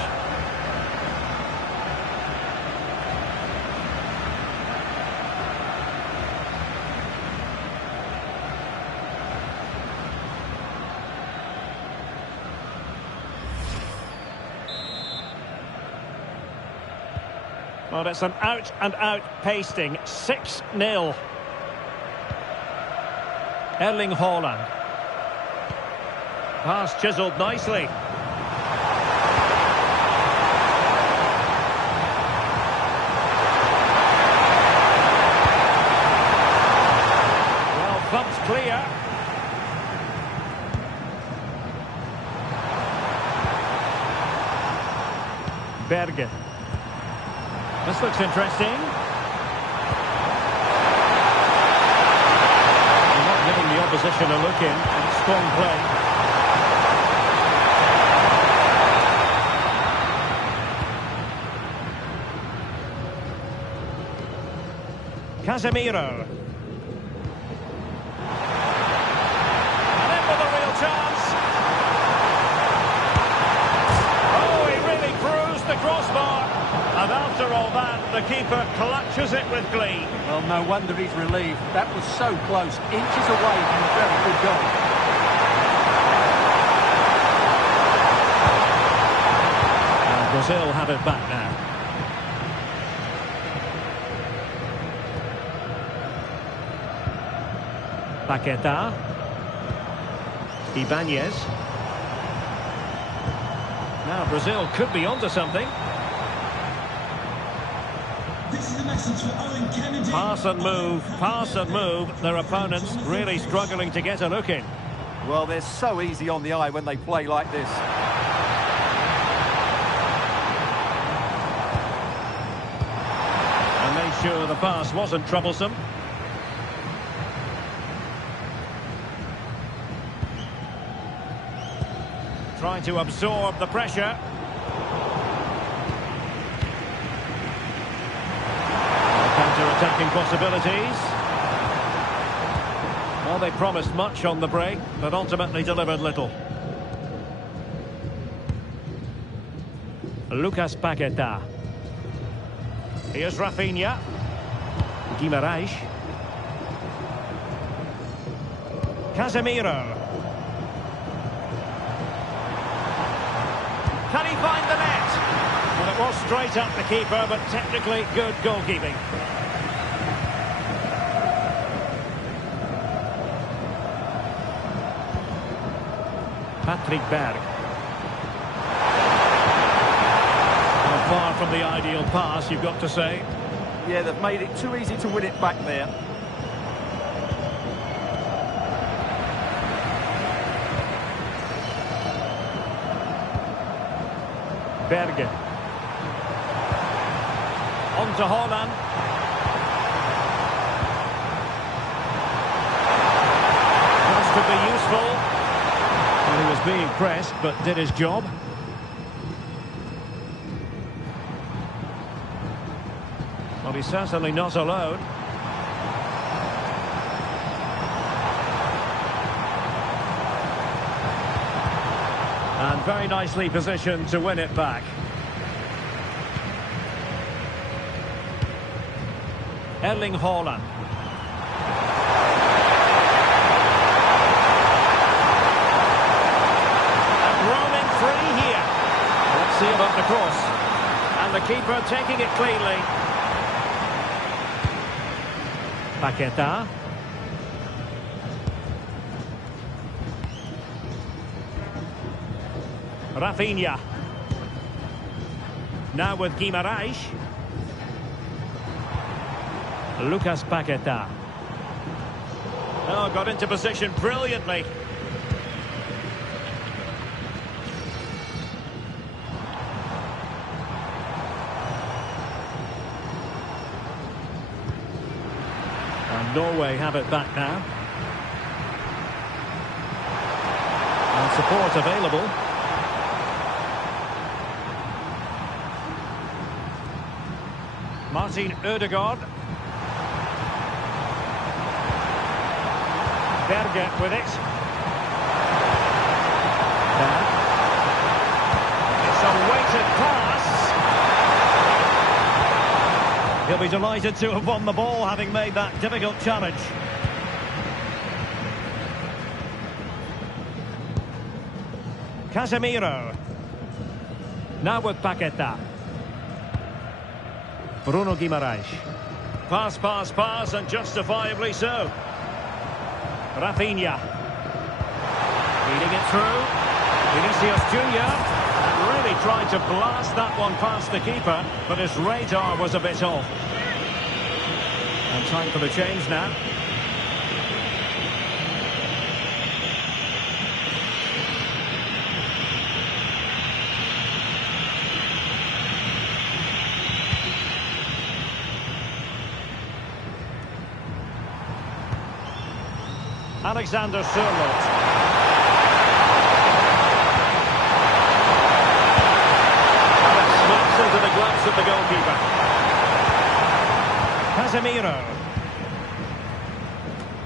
Well, it's an out-and-out pasting. 6-0. Erling Haaland. Pass chiselled nicely. Well, bumped clear. Berge. This looks interesting. They're not giving the opposition a look in, and it's strong play. Casemiro. And in with a real chance. Oh, he really bruised the crossbar. And after all that, the keeper clutches it with glee. Well, no wonder he's relieved. That was so close, inches away from a very good goal. And Brazil have it back now. Paqueta. Ibanez. Now Brazil could be onto something. This is a message for Owen Kennedy. Pass and move. Their opponents really struggling to get a look in. Well, they're so easy on the eye when they play like this. And made sure the pass wasn't troublesome. Trying to absorb the pressure. Counter-attacking possibilities. Well, they promised much on the break, but ultimately delivered little. Lucas Paqueta. Here's Rafinha. Guimaraes. Casemiro. Can he find the net? Well, it was straight up the keeper, but technically good goalkeeping. Patrick Berg. Well, far from the ideal pass, you've got to say. Yeah, they've made it too easy to win it back there. Berge. On to Haaland. This could be useful. Well, he was being pressed, but did his job. Well, he's certainly not alone. And very nicely positioned to win it back. Erling Haaland. And roaming free here. Let's see about the cross. And the keeper taking it cleanly. Paqueta. Rafinha. Now with Guimaraes. Lucas Paqueta. Oh, got into position brilliantly. And Norway have it back now. And support available. Martin Ødegaard. Berge with it. There. It's a weighted pass. He'll be delighted to have won the ball, having made that difficult challenge. Casemiro. Now with Paqueta. Bruno Guimaraes. Pass, pass, pass, and justifiably so. Rafinha. Feeding it through. Vinicius Junior. Really tried to blast that one past the keeper, but his radar was a bit off. And time for the change now. Alexander Sørloth. And it snaps into the gloves of the goalkeeper. Casemiro.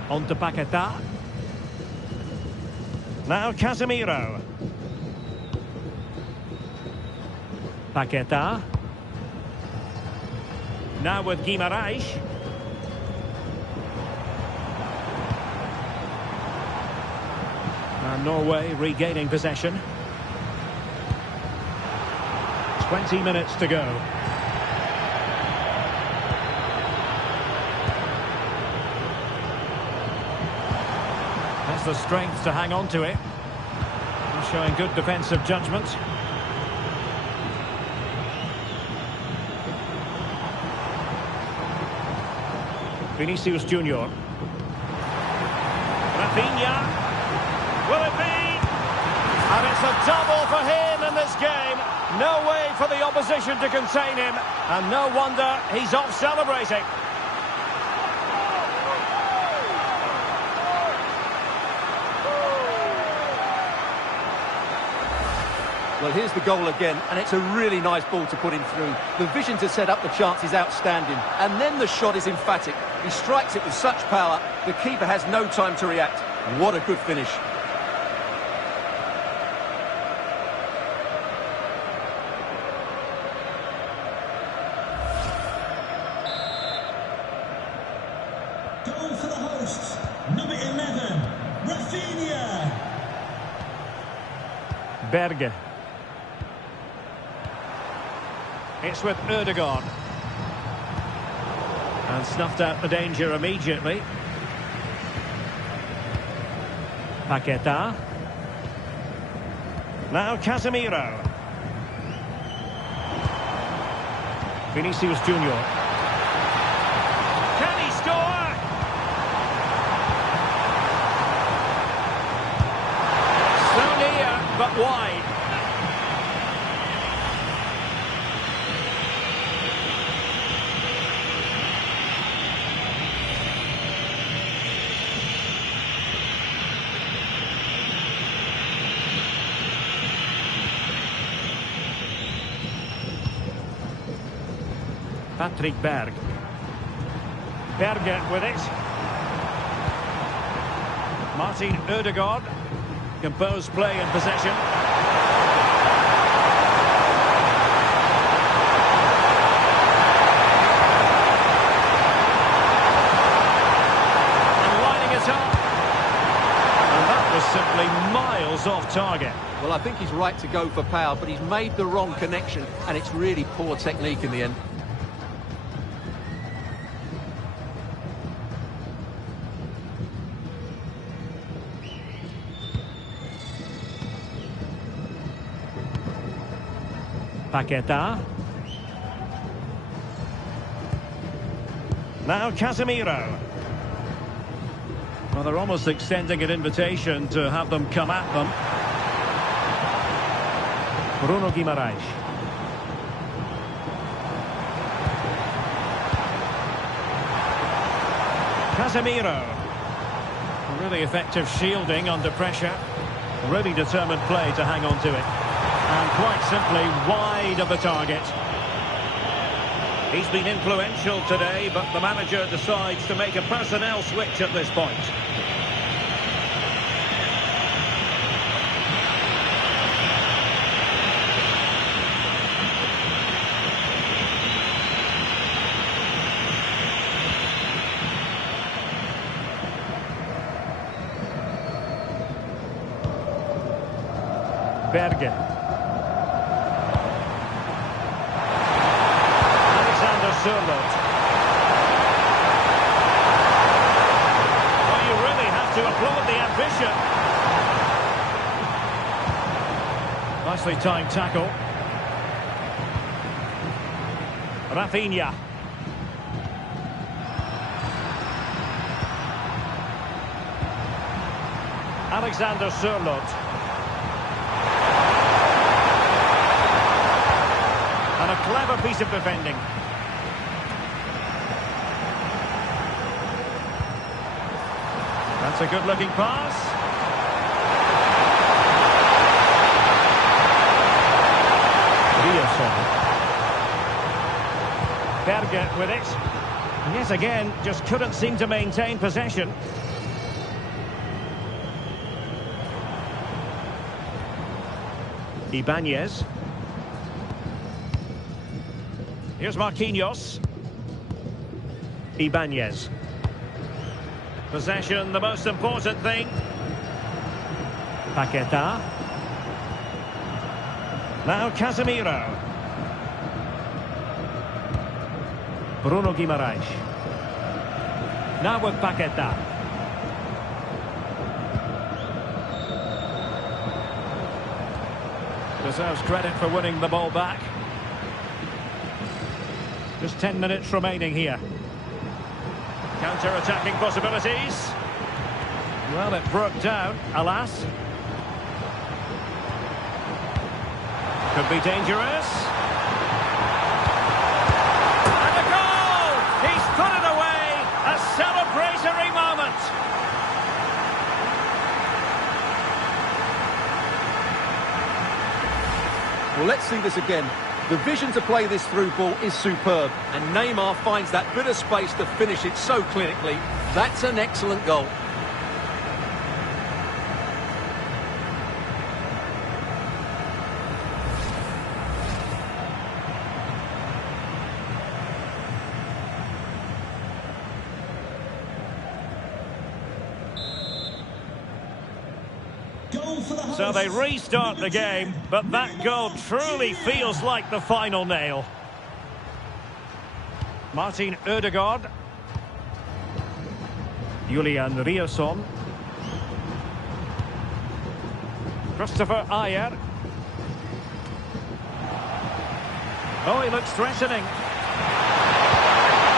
On to Paqueta. Now Casemiro. Paqueta. Now with Guimaraes. And Norway regaining possession. 20 minutes to go. Has the strength to hang on to it. He's showing good defensive judgment. Vinicius Junior. Rafinha. Will it be? And it's a double for him in this game. No way for the opposition to contain him. And no wonder he's off celebrating. Well, here's the goal again, and it's a really nice ball to put him through. The vision to set up the chance is outstanding, and then the shot is emphatic. He strikes it with such power, the keeper has no time to react. What a good finish. Goal for the hosts, number 11, Rafinha. Berge. It's with Ødegaard. And snuffed out the danger immediately. Paqueta. Now Casemiro. Vinicius Junior. Can he score? So near, but wide. Patrick Berg. Berge with it. Martin Ødegaard. Composed play in possession. Well, I think he's right to go for power, but he's made the wrong connection, and it's really poor technique in the end. Paqueta. Now Casemiro. Well, they're almost extending an invitation to have them come at them. Bruno Guimaraes. Casemiro. Really effective shielding under pressure. Really determined play to hang on to it. And quite simply wide of the target. He's been influential today, but the manager decides to make a personnel switch at this point. Bergen. Sørloth. Well, you really have to applaud the ambition. Nicely timed tackle. Rafinha. Alexander Sørloth. And a clever piece of defending. That's a good-looking pass. Berger with it. And yes, again, just couldn't seem to maintain possession. Ibanez. Here's Marquinhos. Ibanez. Possession, the most important thing. Paqueta. Now Casemiro. Bruno Guimaraes. Now with Paqueta. Deserves credit for winning the ball back. Just 10 minutes remaining here. Counter-attacking possibilities. Well, it broke down, alas. Could be dangerous. And a goal! He's put it away! A celebratory moment! Well, let's see this again. The vision to play this through ball is superb, and Neymar finds that bit of space to finish it so clinically. That's an excellent goal. So they restart the game, but that goal truly feels like the final nail. Martin Ødegaard. Julian Riasson. Christopher Ayer. Oh, he looks threatening.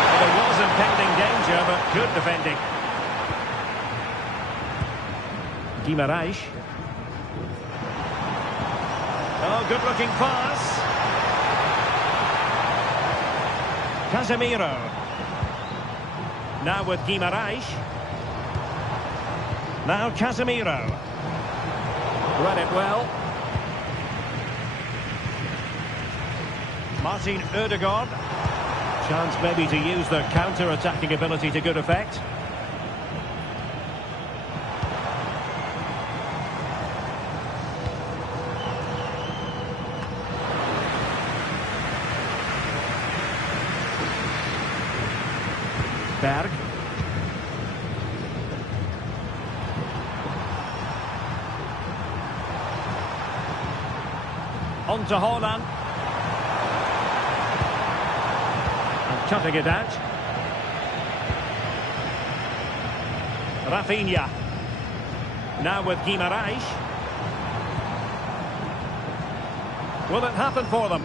Well, there was impending danger, but good defending. Guimaraes. Oh, good-looking pass. Casemiro. Now with Guimaraes. Now Casemiro. Read it well. Martin Ødegaard. Chance maybe to use their counter-attacking ability to good effect. Berg. to Haaland. And cutting it out. Rafinha. Now with Guimarães. Will it happen for them?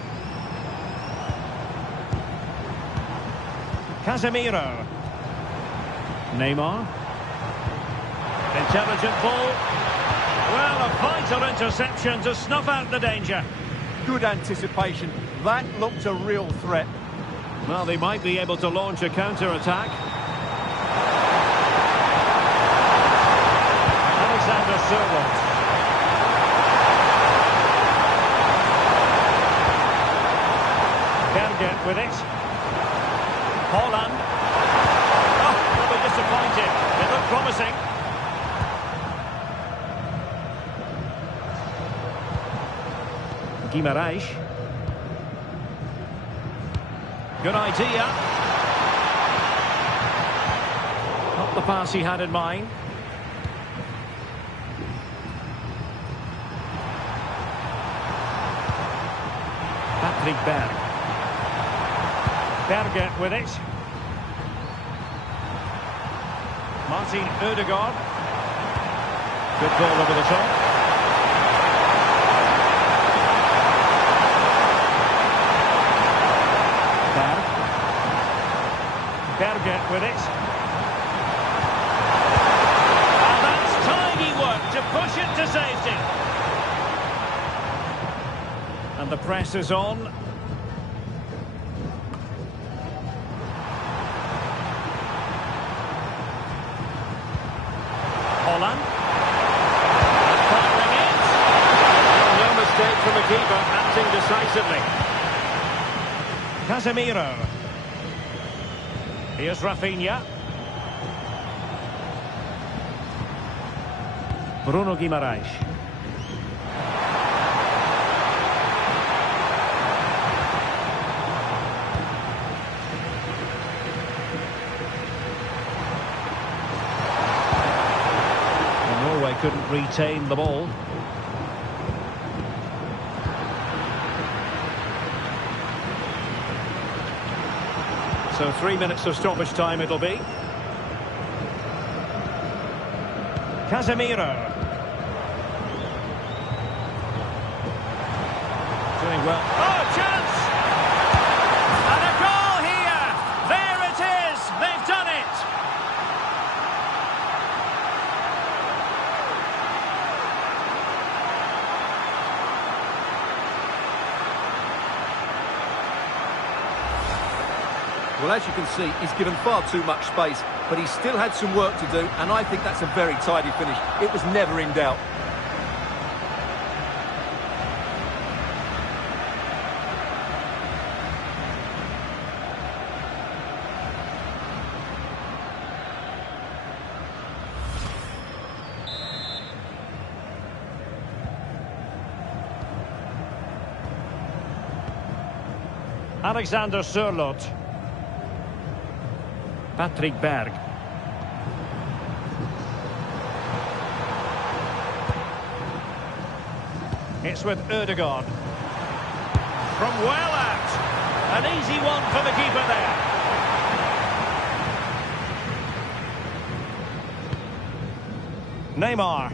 Casemiro. Neymar. Intelligent ball. Well, a vital interception to snuff out the danger. Good anticipation. That looked a real threat. Well, they might be able to launch a counter-attack. Alexander Sørloth. Berge with it. Haaland. Oh, they'll be disappointed. They look promising. Guimarães. Good idea. Not the pass he had in mind. Patrick Berg. Berge with it. Martin Ødegaard. Good ball over the top. Berge with it. And that's tidy work to push it to safety. And the press is on. Haaland. Firing it. No mistake from the keeper, acting decisively. Casemiro. Here's Rafinha. Bruno Guimarães. Norway couldn't retain the ball. So 3 minutes of stoppage time it'll be. Casemiro. Doing well. Oh, chance! And a goal here! There it is! They've done it! Well, as you can see, he's given far too much space, but he still had some work to do, and I think that's a very tidy finish. It was never in doubt. Alexander Sørloth. Patrick Berg. It's with Ødegaard. From well out. An easy one for the keeper there. Neymar.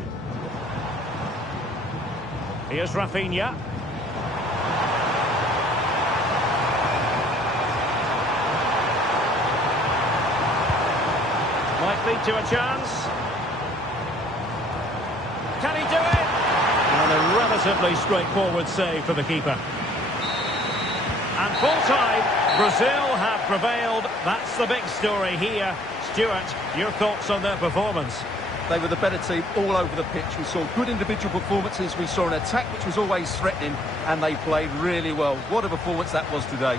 Here's Rafinha. Might lead to a chance. Can he do it? And a relatively straightforward save for the keeper. And full time, Brazil have prevailed. That's the big story here. Stuart, your thoughts on their performance? They were the better team all over the pitch. We saw good individual performances. We saw an attack which was always threatening, and they played really well. What a performance that was today.